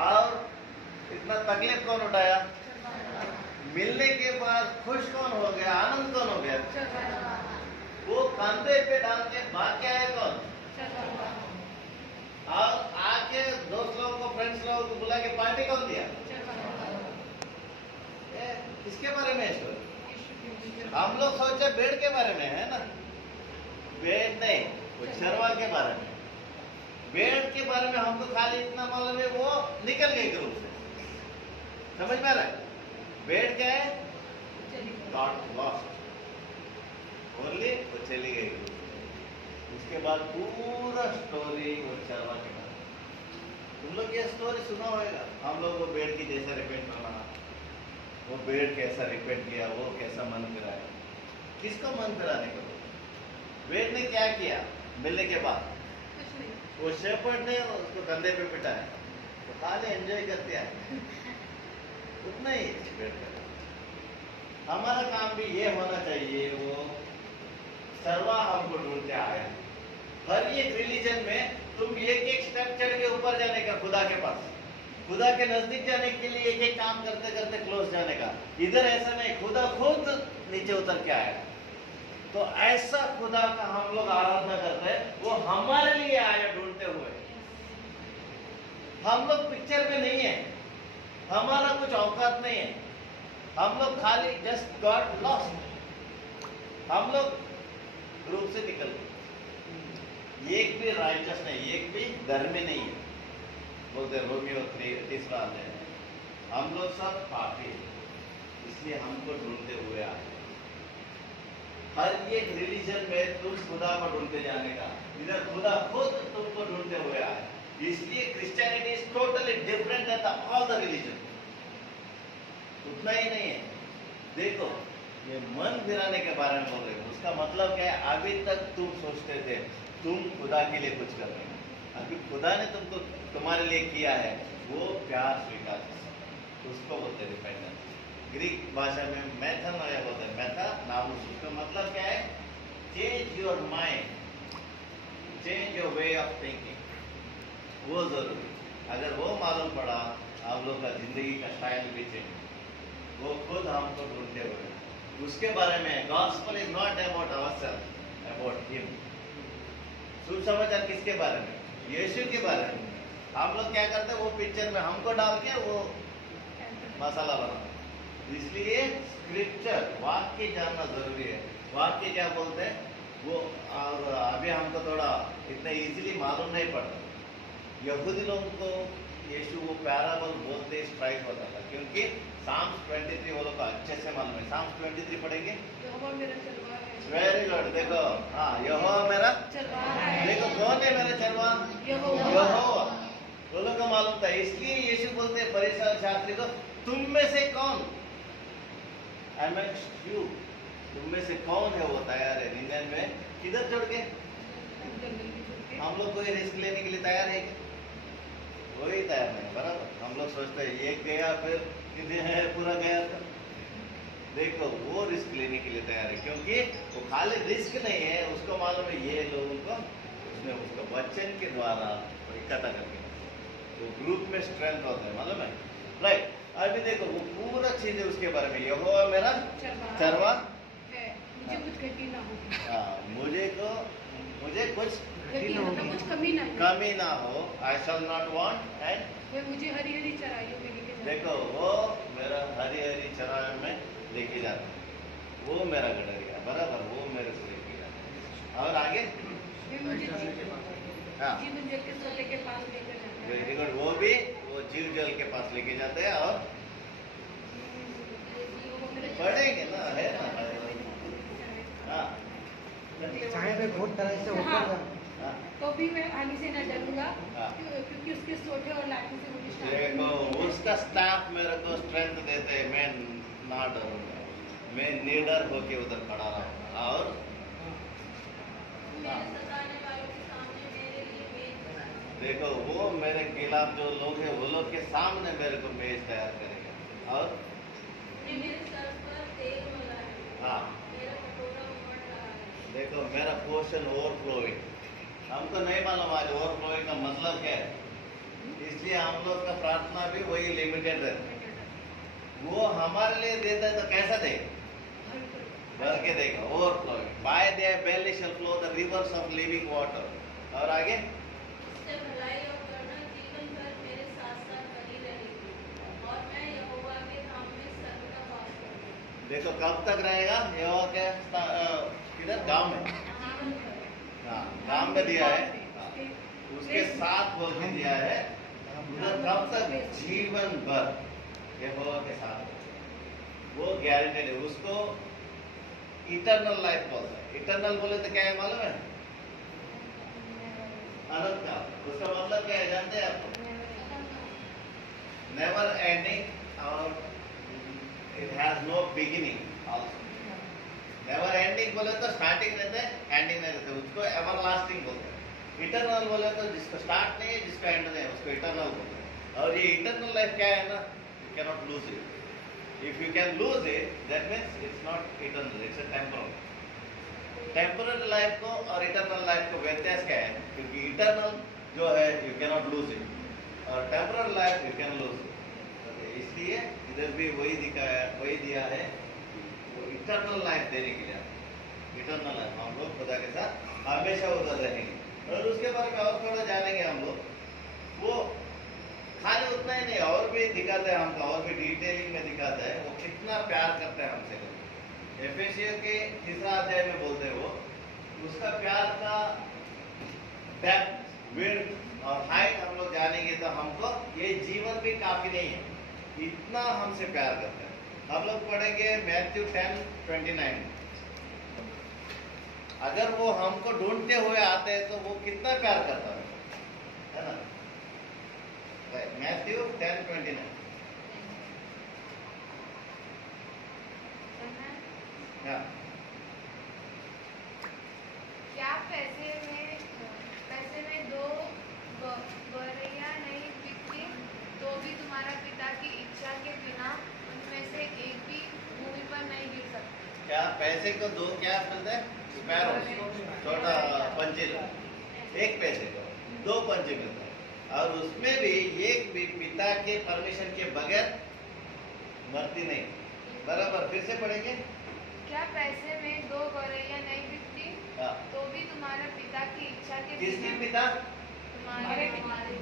और इतना तकलीफ कौन उठाया? मिलने के बाद खुश कौन हो गया, आनंद कौन हो गया? वो कंधे पे डाल के भाग के आया कौन? और आके दोस्त लोगों को, फ्रेंड्स लोगों को बुला के पार्टी कौन दिया? किसके बारे में है? हम लोग सोचे भेड़ के बारे में है ना, भेड़ नहीं, वो चरवा के बारे में। भेड़ के बारे में हमको खाली इतना मालूम है, वो निकल गई ग्रुप से। समझ में आ रहा है? भेड़ क्या है? गॉट लॉस्ट, ओनली वो चली गई ग्रुप से। उसके बाद पूरा स्टोरी वो चरवा के बारे में। तुम लोग ये स्टोरी सुना होगा। हम लोग वो भेड़ की जैसा रिपेंट करना, वो भेड़ कैसा रिपेंट किया, वो कैसा मन फिराया। किसको मन फिराने को? भेड़ ने क्या किया मिलने के बाद? वो शेपर्ड ने उसको कंधे पे पिटाया, तो खाली एंजॉय करते आए, उतना ही भेड़ का। हमारा काम भी ये होना चाहिए, वो सर्वा हमको ढूंढते आया। हर एक रिलीजन में तुम एक एक स्टेप चढ़ के ऊपर जाने का, खुदा के पास, खुदा के नजदीक जाने के लिए एक एक काम करते करते क्लोज जाने का। इधर ऐसा नहीं, खुदा खुद नीचे उतर के आया। तो ऐसा खुदा का हम लोग आराधना करते हैं, वो हमारे लिए आया ढूंढते हुए। हम लोग पिक्चर में नहीं है, हमारा कुछ औकात नहीं है, हम लोग खाली जस्ट गॉट लॉस्ट। हम लोग ग्रुप से निकल गए। एक भी राइचस नहीं, एक भी धर्मी नहीं है। बोलते रोमियो तीसरा है, हम लोग सब पापी, इसलिए हमको ढूंढते हुए आए। हर एक रिलीजन में तुम खुदा को ढूंढते जाने का, इधर खुदा खुद तुमको ढूंढते हुए आए। इसलिए Christianity is totally different than all the religion. उतना ही नहीं है, देखो ये मन फिराने के बारे में बोल रहे हो, उसका मतलब क्या है? अभी तक तुम सोचते थे तुम खुदा के लिए कुछ कर रहे हो, अभी खुदा ने तुमको तुम्हारे लिए किया है, वो प्यार स्वीकार कर सकते, उसको बोलते रिपेंटेंस। ग्रीक भाषा में मेथनोया बोलते हैं, मेथा नामुस। उसका मतलब क्या है? Change your mind, change your way of thinking. वो जरूरी, अगर वो मालूम पड़ा आप लोग का जिंदगी का स्टाइल भी चेंज, वो खुद हमको ढूंढते हुए। उसके बारे में gospel is not about ourself, about him. सुसमाचार किसके बारे में? यीशु के बारे में। हम लोग क्या करते हैं, वो पिक्चर में हमको डाल के वो मसाला बनाते। इसलिए स्क्रिप्चर, वाक्य जानना जरूरी है। वाक्य क्या बोलते हैं वो, और अभी हमको थोड़ा इतना इजीली मालूम नहीं पड़ता। यहूदी लोगों को यीशु वो पैराबल बोलते स्ट्राइक होता था, क्योंकि साम्स 23 वो लोग को अच्छे से मालूम है। साम्स 23 पढ़ेंगे। यहोवा मेरा चरवाहा है। Very good. देखो, हाँ, यहोवा मेरा चरवाहा है। देखो कौन है मेरा चरवाहा? यहोवा। यहोवा। वो लोग को मालूम था, इसलिए यीशु बोलते हैं फरीसी और शास्त्री को, तुम में से कौन, amongst you, तुम में से कौन है वो तैयार है 99 किधर छोड़ के? हम लोग कोई रिस्क लेने के लिए तैयार है क्या? कोई तैयार नहीं, बराबर। हम लोग सोचते हैं एक गया फिर कितने है पूरा गया था। देखो वो रिस्क लेने के लिए तैयार है, क्योंकि वो खाली रिस्क नहीं है, उसको मालूम है ये लोगों को उसने उसको वचन के द्वारा इकट्ठा करके तो ग्रुप में स्ट्रेंथ होता है, मालूम है, राइट। अभी देखो वो पूरा चीज है उसके बारे में, यहोवा मेरा चरवाहा है, मुझे कुछ घटी ना हो। मुझे कुछ घटी मतलब कुछ कमी ना हो। कमी ना हो। आई शैल नॉट वांट एंड वह मुझे हरी हरी चराइयों में लेके जाता है। देखो वो मेरा हरी हरी चराइयों में लेके जाता है, वो मेरा गडरिया, बराबर, वो मेरे को लेके जाता है। और आगे वह मुझे हाँ जीवन जल के सोते के पास लेकर जाता है। Very good. वो भी वो जीव जल के पास लेके जाते हैं। और पढ़ेंगे ना, है ना, हाँ चाहे मैं बहुत तरह से ऊपर जा हाँ। तो भी मैं हानि से न डरूंगा, हाँ। क्योंकि उसके सोटे और लाठी से मुझे देखो उसका स्टाफ मेरे को स्ट्रेंथ देते हैं, मैं ना डरूंगा, मैं निडर होके उधर खड़ा रहूंगा। और देखो वो मेरे खिलाफ जो लोग हैं वो लोग के सामने मेरे को मेज तैयार करेगा। और हाँ देखो मेरा पोर्शन ओवरफ्लोइंग, हमको नहीं मालूम आज ओवरफ्लोइंग का मतलब क्या है, इसलिए हम लोग का प्रार्थना भी वही लिमिटेड रहता है। वो हमारे लिए देता है तो कैसा देगा? भर के देगा, overflowing. By their belly shall flow the rivers of living water. और आगे देखो कब तक रहेगा यहोवा के किधर? गांव में, हाँ गांव में दिया है, हाँ, उसके साथ बोल के दिया है उधर कब तक? जीवन भर यहोवा के साथ, वो गारंटेड है। उसको इटरनल लाइफ बोलते हैं। इटरनल बोले तो क्या है मालूम है? अनंत काल। उसका मतलब क्या है जानते हैं आपको? नेवर एंडिंग और it has no beginning also. Never ending बोले तो स्टार्टिंग रहता है, एंडिंग नहीं रहता, उसको एवरलास्टिंग बोलते हैं। इटरनल बोले तो जिसका स्टार्ट नहीं है, जिसका एंड नहीं है, उसको इटरनल बोलते हैं। और ये इटरनल लाइफ क्या है ना, you can not lose it. If you can lose it that means it's not eternal, it's a temporal. Temporary life को और इटरनल लाइफ को व्यत्यास क्या है? क्योंकि इटरनल जो है you can not lose it और temporary life you can lose it. इसलिए इधर भी वही दिखाया, वही दिया है, वो इटरनल लाइफ देने के लिए। इटरनल लाइफ हम लोग खुदा के साथ हमेशा उधर रहेंगे। और उसके बारे में और थोड़ा जानेंगे हम लोग। वो खाली उतना ही नहीं, और भी दिखाते हैं हमको, और भी डिटेलिंग में दिखाता है वो कितना प्यार करते हैं हमसे। एफेसियों के 3 अध्याय में बोलते हैं वो उसका प्यार का डेप्थ, विड्थ और हाइट हम लोग जानेंगे तो हमको ये जीवन भी काफी नहीं है, इतना हमसे प्यार करते हैं। हम लोग पढ़ेंगे मैथ्यू 10:29। अगर वो हमको ढूंढते हुए आते हैं तो वो कितना प्यार करता है ना? मैथ्यू 10:29। क्या पैसे में दो बरैया नहीं बिकती, तो भी तुम्हारा पिता की इच्छा के बिना उनमें से एक भी भूमि पर नहीं गिर सकती। क्या पैसे को दो क्या मिलता है? स्पैरो, छोटा पंछी, एक पैसे को 2 पंछी मिलता है। और उसमें भी एक भी पिता के परमिशन के बगैर मरती नहीं, बराबर। फिर से पढ़ेंगे। क्या पैसे में 2 गौरैया नहीं बिकती, हाँ। तो भी तुम्हारा पिता की इच्छा के किसके बिना पिता? तुम्हारे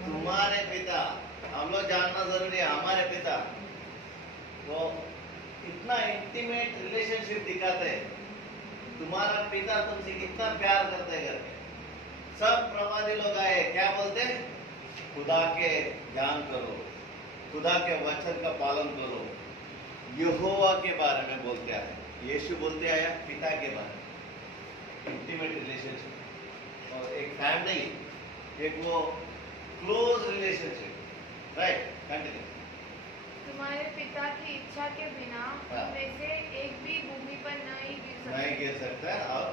तुम्हारे पिता। हम लोग जानना जरूरी है, हमारे पिता। वो इतना इंटीमेट रिलेशनशिप दिखाते हैं, तुम्हारा पिता तुमसे कितना प्यार करते हैं करके। सब प्रवादी लोग आए, क्या बोलते हैं? खुदा के ध्यान करो, खुदा के वचन का पालन करो, यहोवा के बारे में बोलते आए, यीशु बोलते आया पिता के बारे में, इंटीमेट रिलेशनशिप और एक फैमिली, एक वो क्लोज रिलेशनशिप, राइट? कंटिन्यू। तुम्हारे पिता की इच्छा के बिना हाँ। उनमें से एक भी भूमि पर नहीं नहीं गिर सकता। और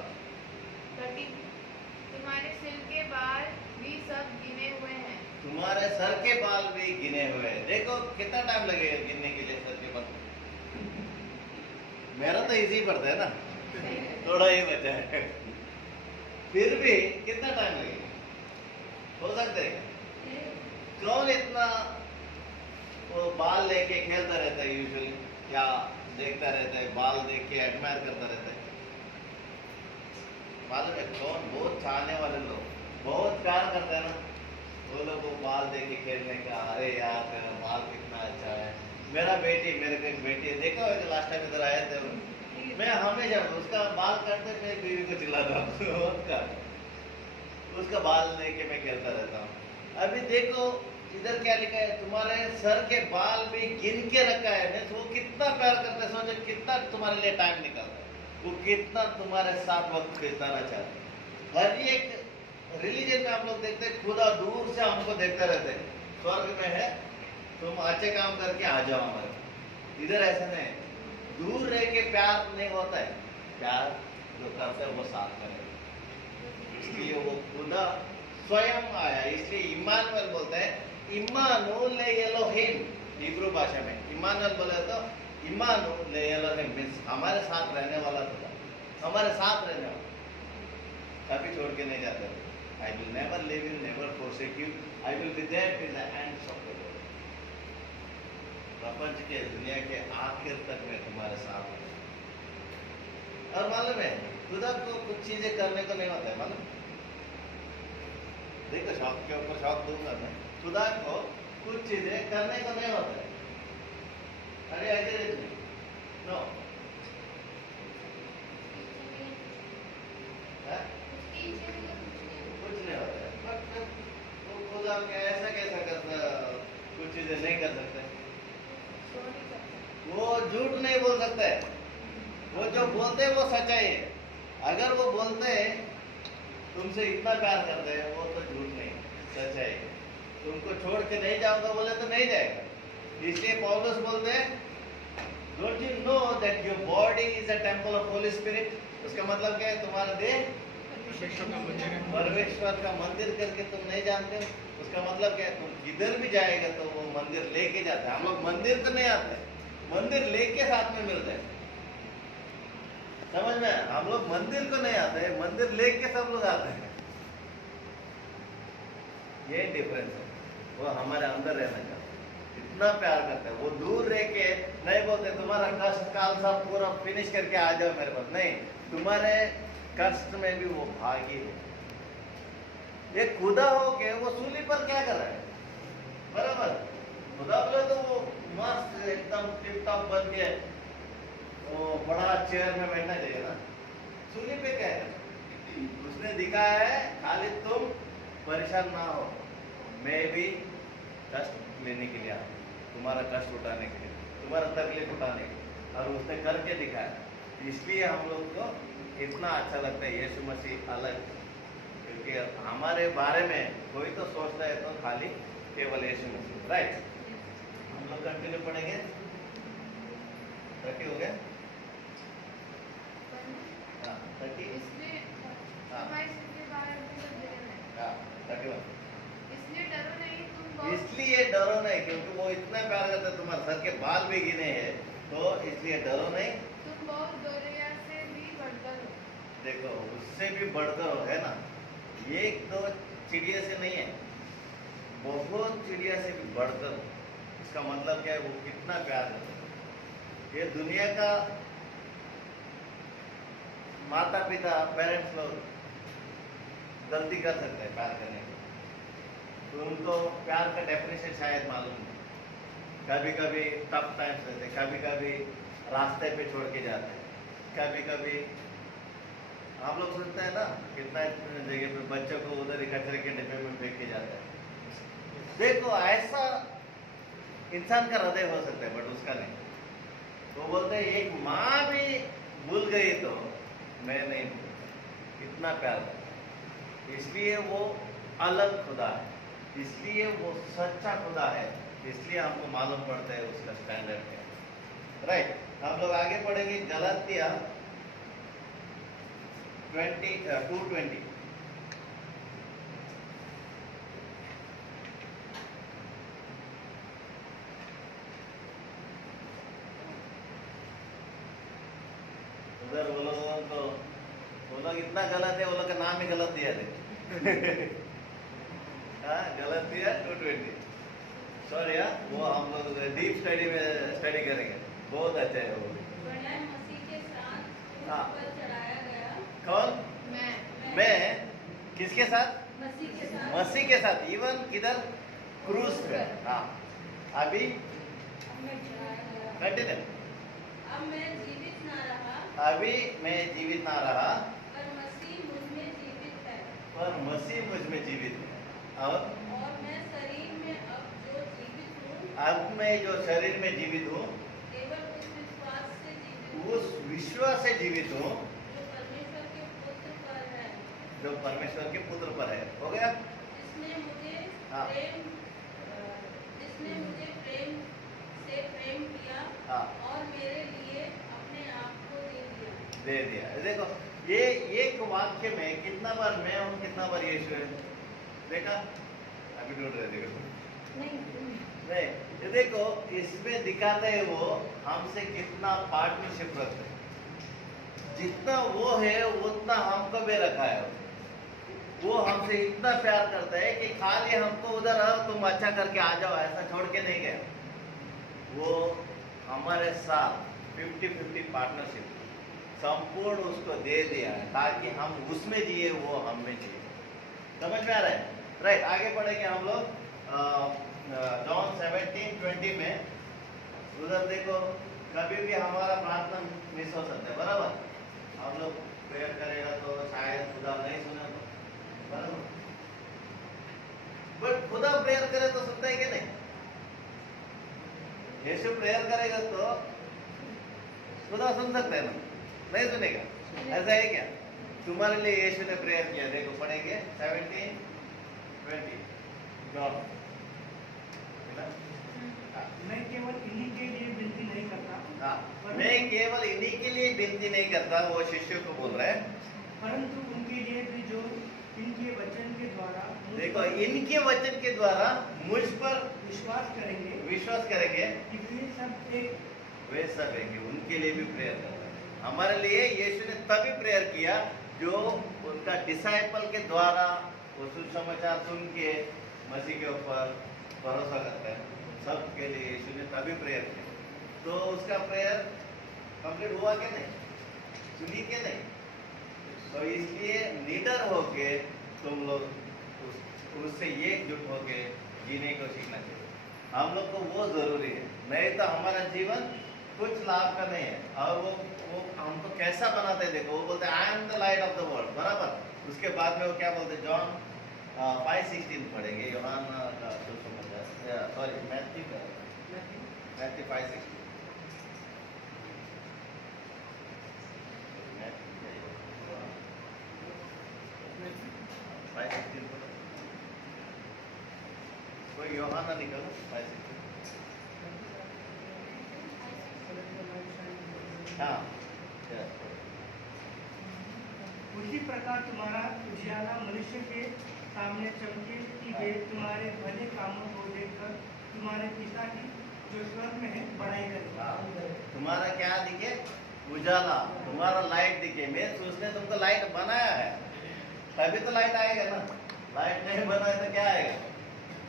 तुम्हारे सिर के बाल भी सब गिने हुए हैं। तुम्हारे सर के बाल भी गिने हुए हैं। देखो कितना टाइम लगेगा गिनने के लिए सर के बाल। मेरा तो इजी पड़ता है ना, थोड़ा ही बचा है, फिर भी कितना टाइम लगेगा? हो सकता है कौन इतना वो बाल लेके खेलता रहता है यूजुअली, या देखता रहता है, बाल देख के एडमायर करता रहता है? मालूम है कौन? बहुत चाहने वाले लोग, बहुत प्यार करते हैं ना, वो लोग को बाल देख के खेलने का, अरे यार तेरा बाल कितना अच्छा है। मेरा बेटी, मेरे को एक बेटी है, देखा होगा लास्ट टाइम इधर आए थे, मैं हमेशा उसका बाल काटते मेरी बीवी को चिल्लाता हूँ, उसका बाल लेके मैं खेलता रहता हूँ। अभी देखो इधर क्या लिखा है, तुम्हारे सर के बाल भी गिन के रखा है। मैं वो कितना प्यार करता है, सोचो कितना तुम्हारे लिए टाइम निकालता है, वो कितना तुम्हारे साथ वक्त बिताना चाहता है। हर एक रिलीजन में हम लोग देखते हैं खुदा दूर से हमको देखते रहते हैं, स्वर्ग में है तुम अच्छे काम करके आ जाओ हमारे। इधर ऐसा नहीं, दूर रह के प्यार नहीं होता है, प्यार जो करते हैं वो साथ में रहते हैं। इसलिए वो खुदा स्वयं आया, इसलिए इम्मानुएल बोलते हैं, इम्मानुएल एलोहिम हिब्रू भाषा में। इम्मानुएल बोले तो इम्मानुएल एलोहिम मीन्स हमारे साथ रहने वाला खुदा, हमारे साथ रहने वाला, कभी छोड़ के नहीं जाते। I will never leave you, never forsake you. I will be there till the ends of the world. प्रपंच के, दुनिया के आखिर तक मैं तुम्हारे साथ हूँ। और मालूम है खुदा को कुछ चीजें करने को नहीं होता है, मालूम? देखो शौक के ऊपर शौक दूंगा मैं, खुदा को कुछ चीजें करने को नहीं होता है। अरे ऐसे नो, कुछ नहीं होता है, बट वो खुदा ऐसा कैसा करता, कुछ चीजें नहीं कर सकते, वो झूठ नहीं बोल सकता है, वो जो बोलते हैं वो सच्चाई है। अगर वो बोलते हैं तुमसे इतना प्यार करते हैं, वो तो झूठ नहीं, सच्चाई है। तुमको छोड़ के नहीं जाऊंगा बोले तो नहीं जाएगा। इसलिए पौलुस बोलते हैं, don't you know that your body is a temple of Holi spirit. उसका मतलब क्या है? तुम्हारा देह परमेश्वर का मंदिर करके तुम नहीं जानते हो। उसका मतलब क्या है? तुम किधर भी जाएगा तो वो मंदिर लेके जाता है। हम लोग मंदिर तो नहीं आते, मंदिर लेके साथ में मिलते हैं, समझ में? हम लोग मंदिर को नहीं आते, मंदिर लेके सब लोग आते हैं। ये डिफरेंस है, वो हमारे अंदर रहना चाहते हैं, इतना प्यार करते हैं। वो दूर रह के नहीं बोलते तुम्हारा कष्ट काल सब पूरा फिनिश करके आ जाओ मेरे पास, नहीं, तुम्हारे कष्ट में भी वो भागी है। ये खुदा हो के वो सूली पर क्या कर रहा है? बराबर, खुदा बोले तो वो मस्त एकदम टिप टॉप बन के वो बड़ा चेयर में बैठना चाहिए ना। सूली पे क्या है? उसने दिखाया है खाली तुम परेशान ना हो, मैं भी कष्ट लेने के लिए आया, तुम्हारा कष्ट उठाने के लिए, तुम्हारा तकलीफ उठाने के लिए, और उसने करके दिखाया। इसलिए हम लोग को इतना अच्छा लगता है यीशु मसीह अलग, क्योंकि हमारे बारे में कोई तो सोचता है तो खाली केवल यीशु मसीह, राइट? हम लोग कंटिन्यू पढ़ेंगे, हो गया? हाँ, इसलिए तुम्हारे सिर के बाल अभी सब गिरे हैं। हाँ, इसलिए डरो नहीं, तुम बहुत इसलिए डरो नहीं, क्योंकि वो इतना प्यार करता है, तुम्हारे सर के बाल भी गिने हैं, तो इसलिए डरो नहीं। तुम बहुत गौरैया से भी बढ़कर हो। देखो उससे भी बढ़कर हो, है ना? एक दो चिड़िया से नहीं है, बहुत चिड़िया से भी बढ़कर हो। इसका मतलब क्या है? वो कितना प्यार करता है। ये दुनिया का माता पिता, पेरेंट्स लोग गलती कर सकते हैं प्यार करने की, तो उनको प्यार का डेफिनेशन शायद मालूम नहीं। कभी कभी टफ टाइम्स रहते हैं, कभी कभी रास्ते पे छोड़ के जाते हैं, कभी कभी हम लोग सुनते हैं ना कितना जगह पे बच्चों को उधर ही कचरे के डिब्बे में फेंक के जाते हैं। देखो ऐसा इंसान का हृदय हो सकता है बट उसका नहीं। तो बोलते हैं एक माँ भी भूल गई तो मैं नहीं भूलता, इतना प्यार करता। इसलिए वो अलग खुदा है, इसलिए वो सच्चा खुदा है, इसलिए हमको मालूम पड़ता है उसका स्टैंडर्ड क्या है। राइट, हम लोग आगे पढ़ेंगे गलातिया 2:20। उधर वो लोगों को, वो लोग इतना गलत है, वो लोग का नाम ही गलत दिया थे। हाँ, गलातिया 2:20। सॉरी यार, वो हम लोग डीप स्टडी में स्टडी करेंगे, बहुत अच्छा है वो। बढ़िया मसीह के साथ हाँ। क्रूस पर चढ़ाया गया। कौन? मैं किसके साथ? मसीह के साथ। मसीह के साथ, इवन किधर? क्रूस पे। हाँ, अभी अब मैं चढ़ाया गया। कंटिन्यू। अब मैं जीवित ना रहा, अभी मैं जीवित ना रहा, पर मसीह मुझ में जीवित है। पर मसीह मुझ में जीवित है। और मैं शरीर में अब जो जीवित हूँ, अब मैं जो शरीर में जीवित हूँ, केवल उस विश्वास से जीवित हूँ उस विश्वास से जीवित हूँ जो परमेश्वर के पुत्र पर है, जो परमेश्वर के पुत्र पर है। हो गया? जिसने मुझे हाँ। प्रेम से प्रेम किया हाँ, और मेरे लिए अपने आप को दे दिया। दे दिया। देखो ये एक वाक्य में कितना बार मैं हूँ, कितना बार यीशु है। देखा? अभी ढूंढ रहे, देखो नहीं, ये देखो इसमें दिखाते हैं वो हमसे कितना पार्टनरशिप रखते हैं। जितना वो है उतना हमको भी रखा है। वो हमसे इतना प्यार करता है कि खाली हमको उधर आओ तुम अच्छा करके आ जाओ ऐसा छोड़ के नहीं गया। वो हमारे साथ 50-50 पार्टनरशिप संपूर्ण उसको दे दिया ताकि हम उसमें जिए, वो हम में जिए। समझ में आ रहा है? राइट, आगे बढ़ेंगे हम लोग जॉन 17:20 में। उधर देखो कभी भी हमारा प्रार्थना मिस हो सकता है, बराबर? हम लोग प्रेयर करेगा तो शायद खुदा नहीं सुने तो, बराबर? बट खुदा प्रेयर करे तो सुनता है कि नहीं? यीशु प्रेयर करेगा तो खुदा सुन सकता है ना? नहीं सुनेगा? ऐसा है क्या? तुम्हारे लिए यीशु ने प्रेयर किया, देखो पढ़ेंगे 17:20 जॉन। मैं केवल इन्हीं के लिए विनती नहीं करता, हाँ, मैं केवल इन्हीं के लिए विनती नहीं करता, वो शिष्य को बोल रहा है, परंतु उनके लिए भी जो इनके वचन के द्वारा देखो इनके वचन के द्वारा मुझ पर विश्वास करेंगे कि वे सब एक। वे सब है कि उनके लिए भी प्रेयर करता है। हमारे लिए यीशु ने तभी प्रेयर किया जो उनका डिसाइपल के द्वारा वो सुसमाचार सुन के मसीह के ऊपर भरोसा करता है। सबके लिए यीशु ने तभी प्रेयर किया। तो उसका प्रेयर कंप्लीट हुआ कि नहीं? सुनी के नहीं? तो इसलिए निडर होके तुम लोग उससे एकजुट होके जीने को सीखना चाहिए। हम लोग को वो जरूरी है, नहीं तो हमारा जीवन कुछ लाभ का नहीं है। और वो हमको कैसा बनाते हैं देखो, वो बोलते हैं I am the light of the world, बराबर? उसके बाद में वो क्या बोलते हैं? जॉन 5:16 पढ़ेंगे, यूहन्ना का सॉरी मैथ्यू 5:16। कोई यूहन्ना निकालो 5:16। हाँ, उसी प्रकार तुम्हारा उजियाला मनुष्य के सामने चमके कि वे तुम्हारे भले कामों को देखकर तुम्हारे पिता की जो स्वर्ग में है बड़ाई करें। तुम्हारा क्या दिखे? उजाला, तुम्हारा लाइट दिखे। मैं उसने तुमको लाइट बनाया है, तभी तो लाइट आएगा ना। लाइट नहीं बनाए तो क्या आएगा?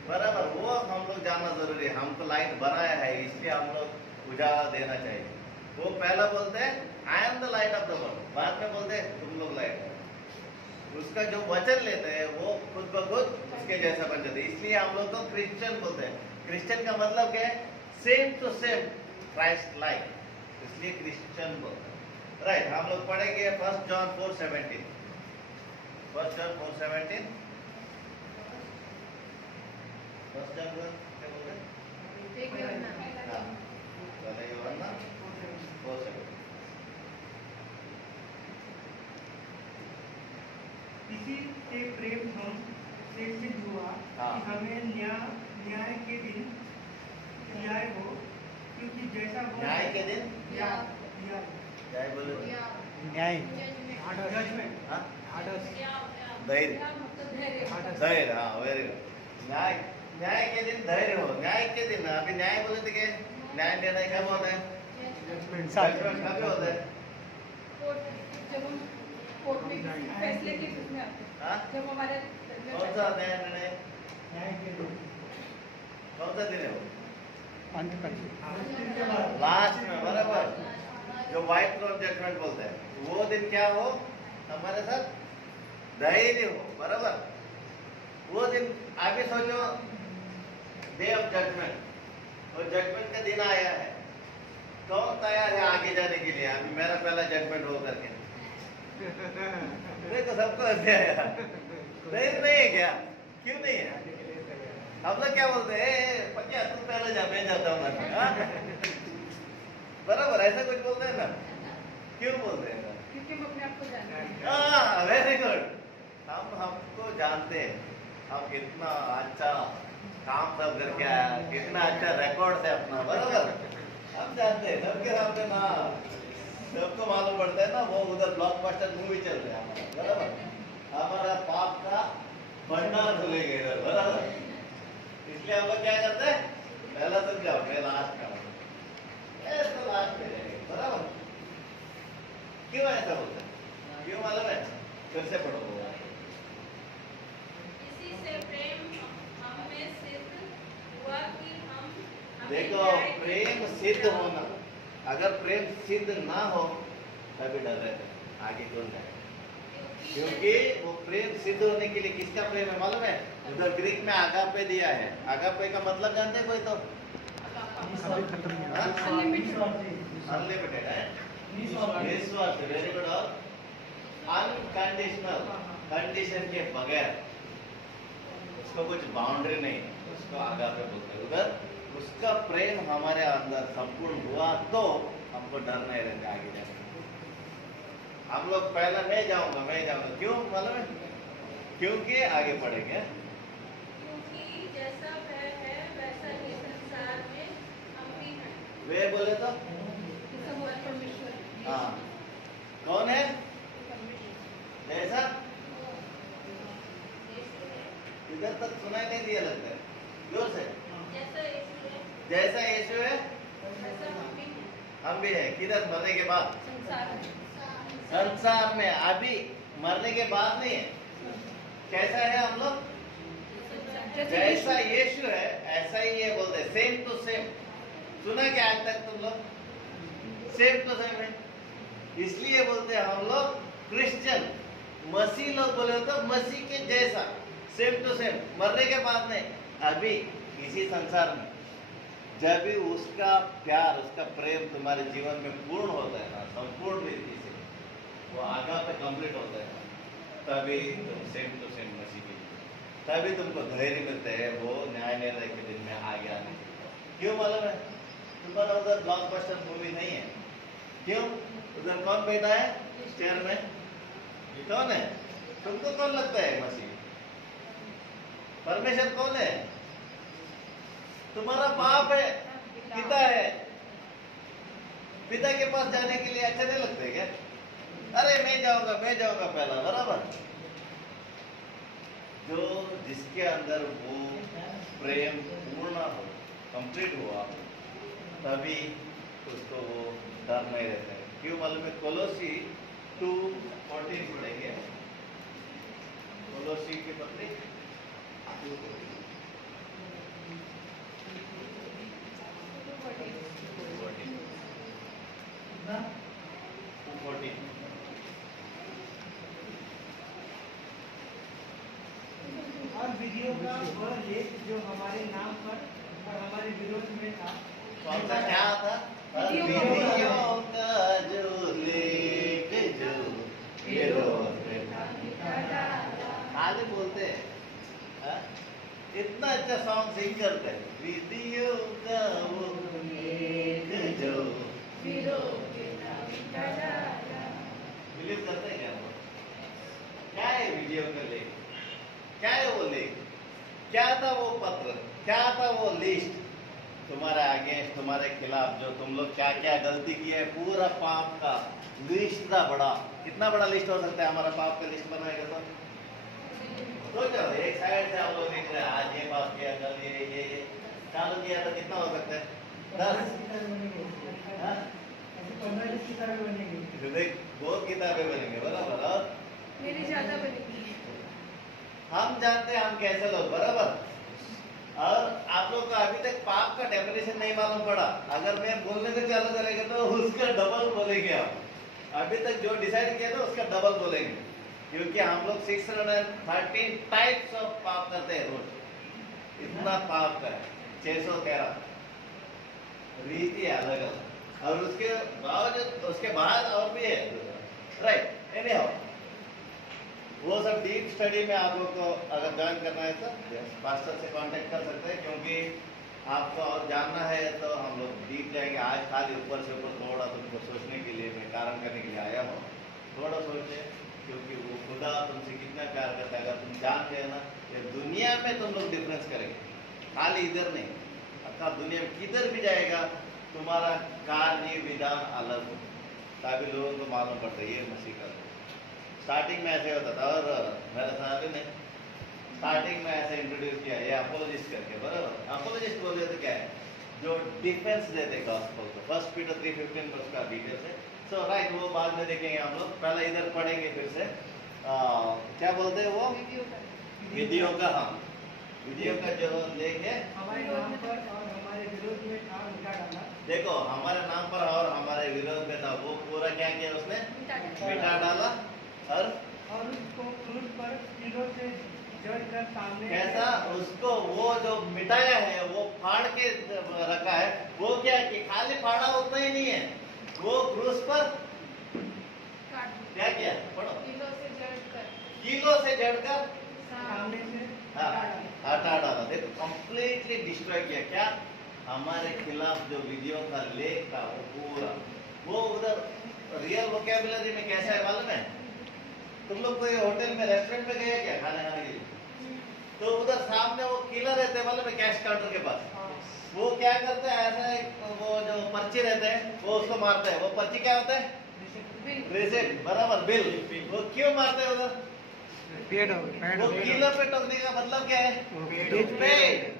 बराबर, वो हम लोग जानना जरूरी है। हमको लाइट बनाया है, इसलिए हम लोग उजाला देना चाहिए। वो पहला बोलते हैं I am the light of the world, बाद में बोलते हैं तुम लोग लाइट। उसका जो वचन लेते हैं वो खुद ब खुद उसके जैसा बन जाते हैं। इसलिए हम लोग को क्रिश्चियन बोलते हैं। क्रिश्चियन का मतलब क्या है? Same to same Christ like, इसलिए क्रिश्चियन बोलते हैं। राइट, हम लोग पढ़ेंगे 1 जॉन 4:17। 1 जॉन 4:17। 1 फर्स्ट जन्म क्या बोलते हैं? एक योजना हाँ, पहले योजना हो सके। इसी से प्रेम हम से सिद्ध हुआ हाँ। कि हमें न्याय के दिन न्याय हो, क्योंकि जैसा वो न्याय के दिन न्याय न्याय न्याय बोले तो? न्याय जजमेंट हाँ? आदर्श धैर्य धैर्य, हाँ वेरी गुड। न्याय न्याय के दिन धैर्य हो। न्याय के दिन, अभी न्याय बोले थे कि न्याय निर्णय कब होता है? जजमेंट कब होता है? जब हम कोर्ट में किसी फैसले के उसमें आते हैं, हाँ? जब हमारे कौन सा न्याय निर्णय? न्याय के दिन कौन सा दिन है वो? अंत का लास्ट में, बराबर, जो व्हाइट थ्रोन जजमेंट बोलते हैं, वो दिन क्या हो हमारे साथ? धैर्य हो, बराबर। वो दिन आगे सोचो, डे ऑफ जजमेंट, और जजमेंट का दिन आया है। कौन तैयार है आगे जाने के लिए? अभी मेरा पहला जजमेंट हो करके देखो सबको ऐसे आया, नहीं है क्या? क्यों नहीं है? हम लोग क्या बोलते हैं, पक्का तू पहले जा, मैं जाता हूँ ना। बराबर, ऐसा कुछ बोलते हैं ना? क्यों बोलते हैं? क्योंकि हम अपने आप को जानते हैं। हाँ, वेरी गुड। हम हमको जानते हैं, हम कितना अच्छा काम सब करके आया, कितना अच्छा रिकॉर्ड है अपना, बराबर। हम जानते हैं, सबके सामने ना, सबको मालूम पड़ता है ना, वो उधर ब्लॉकबस्टर मूवी चल रहा है हमारा, बराबर। हमारा पाप का भंडार खुलेगा इधर, बराबर। इसलिए हम लोग क्या करते हैं? पहला समझाओ, मैं लास्ट का ऐसा लास्ट में जाएंगे, बराबर। क्यों ऐसा होता है? क्यों मालूम है? फिर से पढ़ो। इसी से प्रेम हम में सिद्ध हुआ कि हम हमें देखो, न्याय प्रेम सिद्ध होना, अगर प्रेम सिद्ध ना हो तभी डर रहते हैं आगे कौन जाए। क्योंकि वो प्रेम सिद्ध होने के लिए किसका प्रेम है मालूम है? उधर ग्रीक में आगापे दिया है। आगापे का मतलब जानते हैं कोई तो? अनलिमिटेड है, निस्वार्थ, वेरी गुड। और अनकंडीशनल, कंडीशन के बगैर, उसको कुछ बाउंड्री नहीं, उसको आगापे बोलते हैं। उधर उसका प्रेम हमारे अंदर संपूर्ण हुआ तो हमको डर नहीं रहता आगे जाने। हम लोग पहला मैं जाऊंगा, क्यों मालूम है? क्योंकि आगे पढ़ेंगे। क्योंकि जैसा वह है वैसा ही संसार में हम भी हैं। वे बोले तो जैसा वो परमेश्वर है। हाँ, कौन है? जैसा इधर तक सुनाई नहीं दिया लगता है, जोर से। जैसा यीशु है जैसा यीशु है वैसा हम भी हैं। हम भी है। किधर? मरने के बाद। संसार में संसार में, अभी मरने के बाद नहीं है। कैसा है हम लोग? जैसा यीशु है ऐसा ही ये बोलते हैं, सेम टू सेम। सुना क्या आज तक तुम लोग? सेम टू सेम है, इसलिए बोलते हैं हम लोग क्रिश्चियन। मसीह लोग बोले तो मसीह के जैसा, सेम टू सेम, मरने के बाद नहीं, अभी इसी संसार में। जब भी उसका प्यार, उसका प्रेम तुम्हारे जीवन में पूर्ण होता है ना, संपूर्ण रीति से वो आगा पे कंप्लीट होता है, तभी तुम सेम टू सेम मसीह के, तभी तुमको धैर्य मिलते हैं वो न्याय निर्णय के दिन में आगे आने के। क्यों मालूम है? तुम्हारा उधर ब्लॉकबस्टर मूवी नहीं है। क्यों? उधर कौन बैठा है चेयर में? ये कौन है? तुमको कौन लगता है मसीह? परमेश्वर कौन है? तुम्हारा बाप है, पिता है। पिता के पास जाने के लिए अच्छा नहीं लगता क्या? अरे मैं जाऊंगा पहला, बराबर। जो जिसके अंदर वो प्रेम पूर्ण हो, कंप्लीट हुआ, तभी उसको वो डर नहीं रहता है। क्यों मालूम है? कोलोसी 2:14 पढ़ेंगे। कोलोसी की पत्री 2:14। और विधियों का वह लेख जो हमारे नाम पर और हमारे विरोध में था। कौन सा क्या था? विधियों का जो लेख जो विरोध में था। खाली बोलते हैं, हाँ? इतना अच्छा सॉन्ग सिंग करते हैं, विधियों का वो एक जो बिलीव करते हैं क्या वो? क्या है वीडियो का लेख? क्या है वो लेख? क्या था वो पत्र? क्या था वो लिस्ट? तुम्हारे अगेंस्ट, तुम्हारे खिलाफ जो तुम लोग क्या क्या गलती की है, पूरा पाप का लिस्ट था बड़ा। कितना बड़ा लिस्ट हो सकता है हमारा पाप का लिस्ट बनाएगा तो? सोचो, एक साइड से हम लोग देख रहे हैं, आज ये पाप किया, कल ये चालू किया तो कितना हो सकता है? 10। हाँ? 15 किताबें बनेंगी। देख, बहुत किताबें बनेंगे, बराबर। और मेरी ज्यादा बनेगी। हम जानते हैं हम कैसे लोग, बराबर। और आप लोग को अभी तक पाप का डेफिनेशन नहीं मालूम पड़ा। अगर मैं बोलने में चालू करेंगे तो उसका डबल बोलेंगे आप। अभी तक जो डिसाइड किया था उसका डबल बोलेंगे, क्योंकि हम लोग 613 टाइप्स ऑफ पाप करते हैं रोज। इतना पाप का है, 613 रीति अलग अलग, और उसके बावजूद उसके बाद और भी है, राइट। एनी हाउ, वो सब डीप स्टडी में आप लोग को अगर ज्वाइन करना है तो मास्टर से कांटेक्ट कर सकते हैं, क्योंकि आपको और जानना है तो हम लोग डीप जाएंगे। आज खाली ऊपर से ऊपर थोड़ा तुमको सोचने के लिए, मैं कारण करने के लिए आया हूँ। थोड़ा सोचे, क्योंकि वो खुदा तुमसे कितना प्यार करता है। अगर तुम जान गए ना, ये दुनिया में तुम लोग डिफरेंस करेंगे, खाली इधर नहीं, अर्थात दुनिया में किधर भी जाएगा तुम्हारा कार्य विधान अलग हो, तभी लोगों को मालूम पड़ता है ये मसीह का। स्टार्टिंग में ऐसे होता था, और मेरे साहब ने स्टार्टिंग में ऐसे इंट्रोड्यूस किया, ये अपोलोजिस्ट करके, बराबर। अपोलोजिस्ट बोले तो क्या है? जो डिफेंस देते गॉस्पेल को। 1 पीटर 3:15 में उसका डिटेल्स है। सो राइट, वो बाद में देखेंगे हम लोग। पहले इधर पढ़ेंगे फिर से। क्या बोलते हैं वो? विधियों का। हाँ, विधियों का जो लेख है, हमारे नाम पर और हमारे विरोध में ठान मिटा डाला। देखो, हमारे नाम पर और हमारे विरोध में था, वो पूरा क्या किया उसने? मिटा डाला। और उसको क्रूस पर कीलों से जड़कर सामने कैसा? उसको वो जो मिटाया है, वो फाड़ के रखा है। वो क्या कि खाली फाड़ा उतना ही नहीं है, वो क्रूस पर क्या किया? पढ़ो। कीलों से जड़कर सामने से हटा डाला। देखो, कंप्लीटली डिस्ट्रॉय किया। क्या? हमारे खिलाफ जो विधियों का लेख था वो पूरा, वो उधर रियल वोकैबुलरी में कैसा है मालूम है? तुम लोग कोई होटल में, रेस्टोरेंट में गए क्या खाना खाने के लिए? तो उधर सामने वो किलर रहते हैं मालूम है, कैश काउंटर के पास। वो क्या करते हैं, ऐसा वो जो पर्ची रहते हैं वो उसको मारते हैं। वो पर्ची क्या होता है? रिसिप्ट, बराबर, बिल। वो क्यों मारते हैं उधर? वो किलर पे टोकने का मतलब क्या है? Paid.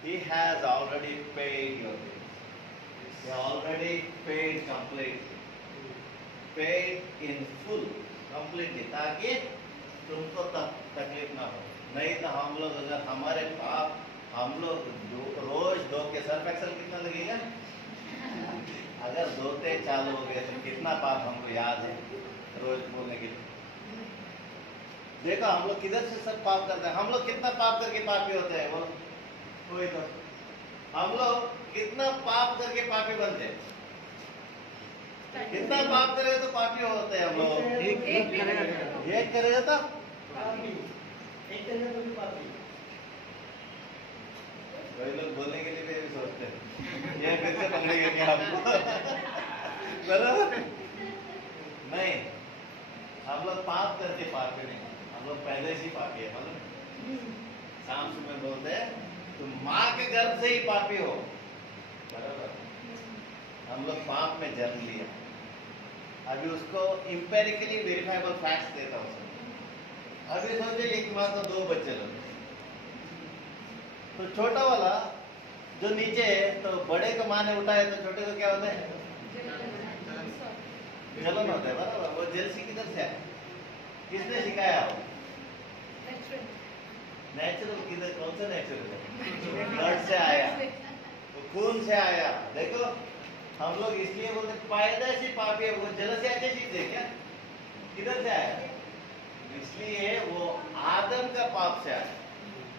He has already paid your bills. He already paid completely, paid in full, completely, ताकि तुमको तकलीफ ना हो। नहीं तो हम लोग, अगर हमारे पाप हम लोग रोज धो के, सर्फ एक्सेल कितना लगेगा? अगर धोते चालू हो गए तो कितना पाप हमको याद है रोज बोलने के लिए। देखो, हम लोग किधर से सब पाप करते हैं। हम लोग कितना पाप करके पापी होते हैं, बोलो कोई तो। हम लोग कितना पाप करके पापी बनते हैं? कितना पाप करेगा तो पापी होते हैं हम लोग? एक करेगा तो एक तरह तो भी पापी। वही लोग बोलने के लिए भी सोचते हैं ये फिर से पकड़ेगा क्या हमको? बराबर नहीं, हम लोग पाप करके पापी नहीं, हम लोग पहले से ही पापी है। मालूम? शाम सुबह बोलते हैं तुम माँ के गर्भ से ही पापी हो, बराबर। हम लोग पाप में जन्म लिया। अभी उसको इंपेरिकली वेरीफाइबल फैक्ट्स देता हूँ। अभी सोचे एक माँ तो 2 बच्चे लोग, तो छोटा वाला जो नीचे है, तो बड़े को माँ ने उठाया तो छोटे को क्या होता है? जलन होता है, बराबर। वो जेलसी किधर से है? किसने सिखाया हो? नेचुरल किधर? कौन सा नेचुरल है? ब्लड से आया, तो खून से आया। देखो, हम लोग इसलिए बोलते पैदाइशी पापी है। वो जेलसी अच्छी चीज है क्या? किधर से आया? इसलिए वो आदम का पाप से आया।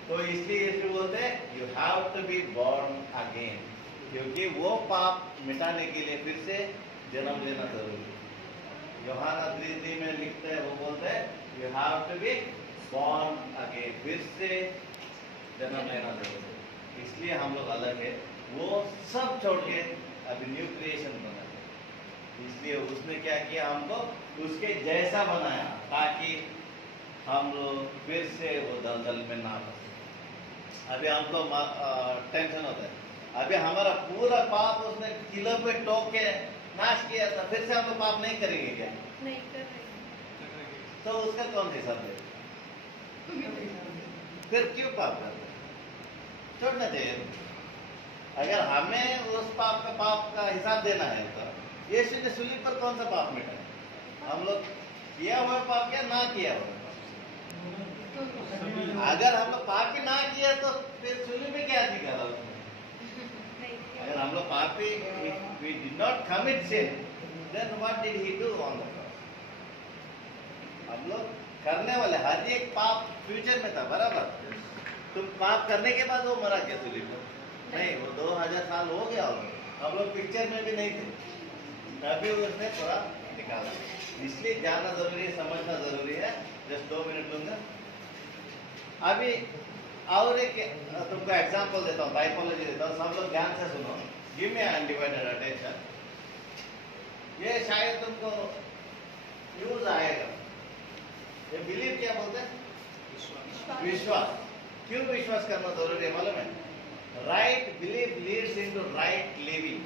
तो इसलिए इसलिए बोलते हैं you have to be born again, क्योंकि वो पाप मिटाने के लिए फिर से जन्म लेना जरूरी है। यूहन्ना 3:3 में लिखते हैं, वो बोलते हैं you have to be born again, फिर से जन्म लेना जरूरी है, इसलिए हम लोग अलग है। वो सब छोड़ के अभी न्यू क्रिएशन बना है, इसलिए उसने क्या किया, हमको उसके जैसा बनाया ताकि हम लोग फिर से वो दलदल में ना फंसे। अभी हमको टेंशन होता है, अभी हमारा पूरा पाप उसने किलो पे टोक के नाश किया था, फिर से हम लोग पाप नहीं करेंगे क्या? नहीं कर रहे। तो उसका कौन हिसाब दे? फिर क्यों पाप करते? छोड़ना चाहिए। अगर हमें उस पाप का हिसाब देना है तो यीशु ने सूली पर कौन सा पाप मिटाया? हम लोग किया हुआ पाप या ना किया हुआ पाप? अगर हम लोग पाप ही ना किया तो फिर सूली में क्या दिखा रहा? अगर हम लोग पापी, we did not commit sin, then what did he do on the cross? हम लोग करने वाले हर एक पाप फ्यूचर में था, बराबर? तुम पाप करने के बाद वो मरा क्या सूली पर? नहीं, वो 2000 साल हो गया और हम लोग पिक्चर में भी नहीं थे, तभी उसने थोड़ा निकाला। इसलिए जानना जरूरी है, समझना जरूरी है। जस्ट 2 मिनट लूंगा। अभी और एक तुमको एग्जांपल देता हूँ, टाइपोलॉजी देता हूँ, सब लोग ध्यान से सुनो। Give me undivided attention. ये शायद तुमको यूज आएगा। ये बिलीव क्या बोलते हैं? विश्वास। क्यों विश्वास करना जरूरी है मालूम है? Right believe Leeds into right living.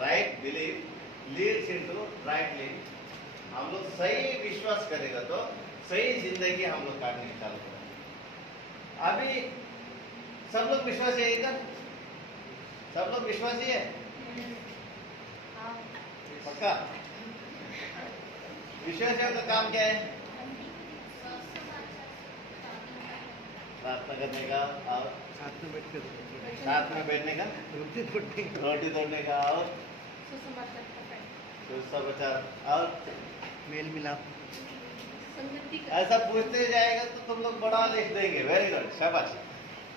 Right believe Leeds into right living. हम लोग सही विश्वास करेगा तो सही जिंदगी हम लोग काटने निकाल पाएंगे। अभी सब लोग विश्वासी है क्या? सब लोग विश्वासी है? पक्का? विश्वासियों का काम क्या है? प्रार्थना करने का और साथ में बैठने का, रोटी तोड़ने का और सुसमाचार और मेल मिलाप। संगति का ऐसा पूछते जाएगा तो तुम लोग बड़ा लिख देंगे। वेरी गुड, शाबाश।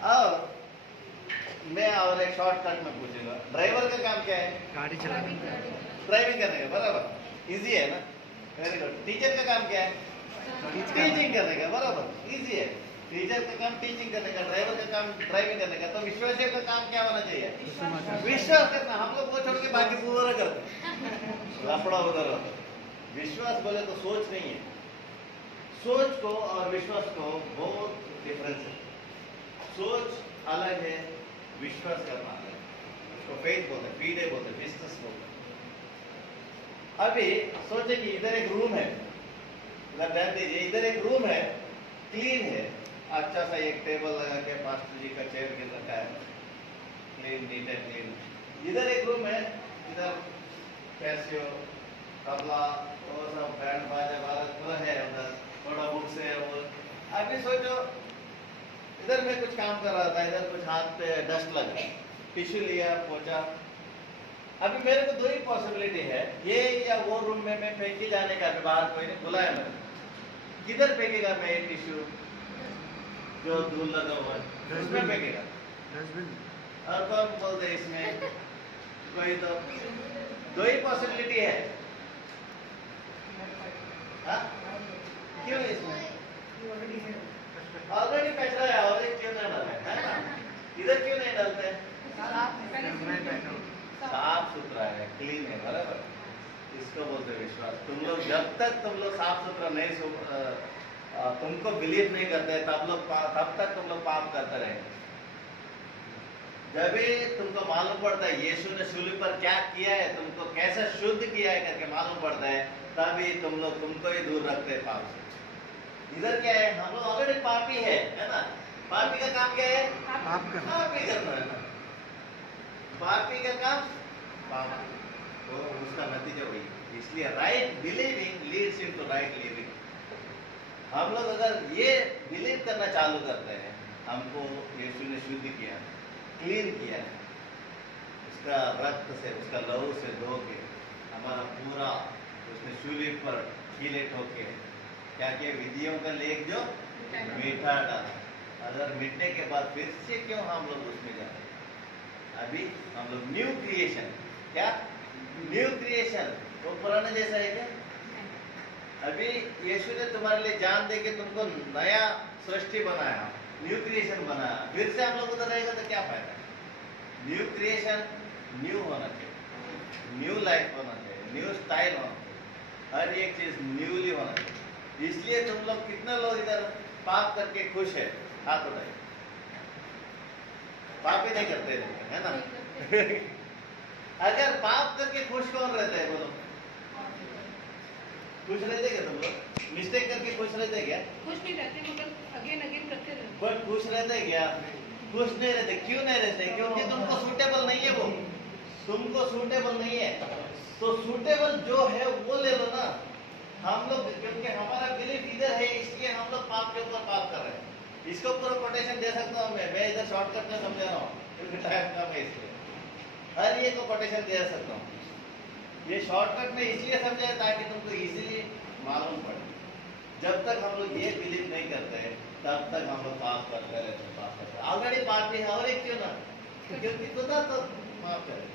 और मैं और एक शॉर्टकट में पूछूंगा, ड्राइवर का काम क्या है? गाड़ी चलाना। ड्राइविंग करने का, बराबर? इजी है ना? Very good. टीचर का काम क्या है? टीचिंग करने का, बराबर? इजी है। टीचर का काम टीचिंग करने का, ड्राइवर का काम ड्राइविंग करने का। तो विश्वासियों का काम क्या होना चाहिए? विश्वास करना। हम लोग वो छोड़ के बाकी पूरा करते हैं, लफड़ा उधर होता है। विश्वास बोले तो सोच नहीं है। सोच को और विश्वास को बहुत डिफरेंस है। सोच अलग है, विश्वास करना अलग है। उसको फेथ बोलते हैं, फीडे बोलते हैं, विश्वास बोलते हैं। अभी सोचे कि इधर एक रूम है, इधर ध्यान दीजिए, इधर एक रूम है, क्लीन है, अच्छा सा एक टेबल लगा के पास्टर जी का चेयर गिर रखा है, क्लीन, नीट एंड क्लीन। इधर एक रूम है, इधर कैसियो, तबला और सब बैंड बाजा वाला पूरा है, उधर थोड़ा बुक्स है। और अभी सोचो इधर मैं कुछ काम कर रहा था, इधर कुछ हाथ पे डस्ट लगा, टिश्यू लिया, पोंछा। अभी मेरे को 2 ही पॉसिबिलिटी है, ये या वो रूम में मैं फेंक के जाने का। बाहर कोई नहीं बुलाया मैंने, किधर फेंकेगा मैं ये टिश्यू जो धूल लगा हुआ है? उसमें फेंकेगा। और कौन बोलते इसमें कोई? तो 2 ही पॉसिबिलिटी है। हाँ? क्यों इसमें ऑलरेडी कचरा है, और एक क्यों नहीं डालते है ना? इधर क्यों नहीं डालते? साफ सुथरा है, क्लीन है, बराबर? इसको बोलते हैं विश्वास। तुम लोग जब तक तुम लोग साफ सुथरा नहीं, तुमको बिलीव नहीं करते, तब तक तुम लोग पाप करते रहेंगे। जब भी तुमको मालूम पड़ता है यीशु ने सूली पर क्या किया है, तुमको कैसे शुद्ध किया है करके मालूम पड़ता है, तभी तुम लोग तुमको ही दूर रखते हैं पाप से। इधर क्या है? हम लोग ऑलरेडी पापी है ना? पापी का काम क्या है? पापी करना है ना? पापी का काम पाप, तो उसका नतीजा वही। इसलिए right believing Leeds into right living. हम लोग अगर ये बिलीव करना चालू करते हैं, हमको यीशु ने शुद्ध किया, क्लीन किया, उसका रक्त से, उसका लहू से धो के हमारा पूरा, उसने सूली पर कीले ठोके क्या किया? विधियों का लेख जो मीठा डाला। अगर मिटने के बाद फिर से क्यों हम लोग उसमें जाते? अभी हम लोग न्यू क्रिएशन। क्या न्यू क्रिएशन? वो पुराने जैसा है क्या? अभी यीशु ने तुम्हारे लिए जान दे के तुमको नया सृष्टि बनाया, न्यू क्रिएशन बना, फिर से हम लोग उधर रहेगा तो क्या फायदा? न्यू क्रिएशन, न्यू होना चाहिए, न्यू लाइफ होना चाहिए, न्यू स्टाइल होना चाहिए, हर एक चीज न्यूली होना चाहिए। इसलिए तुम लोग कितने लोग इधर पाप करके खुश है? हाथ उठाइए। पाप ही नहीं करते रहते, है ना? अगर पाप करके खुश कौन रहता है बोलो? खुश रहते क्या तुम लोग? मिस्टेक करके खुश रहते क्या? खुश नहीं रहते मगर अगेन अगेन करते रहते। पर खुश रहते क्या? खुश नहीं रहते। क्यों नहीं रहते? क्योंकि तुमको सूटेबल नहीं है, वो तुमको सूटेबल नहीं है। तो सूटेबल जो है वो ले लो ना। हम लोग क्योंकि हमारा बिलीफ इधर है, इसलिए हम लोग पाप के ऊपर पाप कर रहे हैं। इसको पूरा कोटेशन दे सकता हूँ मैं इधर शॉर्टकट में समझा रहा हूँ क्योंकि टाइम कम है, इसलिए हर एक को कोटेशन दे सकता हूँ। ये शॉर्टकट में इसलिए समझाया ताकि तुमको इजीली मालूम पड़े। जब तक हम लोग ये बिलीव नहीं करते हैं तब तक हम लोग पाप करते रहते हैं, पाप करते हैं। ऑलरेडी पाप ही है और एक क्यों ना, क्योंकि खुदा तो माफ करे।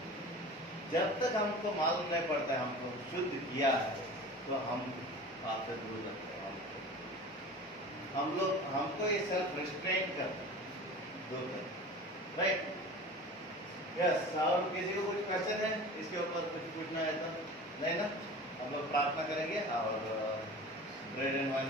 जब तक हमको मालूम नहीं पड़ता है हमको शुद्ध किया है तो हम पाप से दूर रखते हैं। हम लोग हमको ये सेल्फ रिस्ट्रेन करते हैं, दूर करते, राइट? यस। और किसी को कुछ क्वेश्चन है इसके ऊपर कुछ पूछना है तो? नहीं ना? हम लोग प्रार्थना करेंगे और ब्रेड एंड वाइन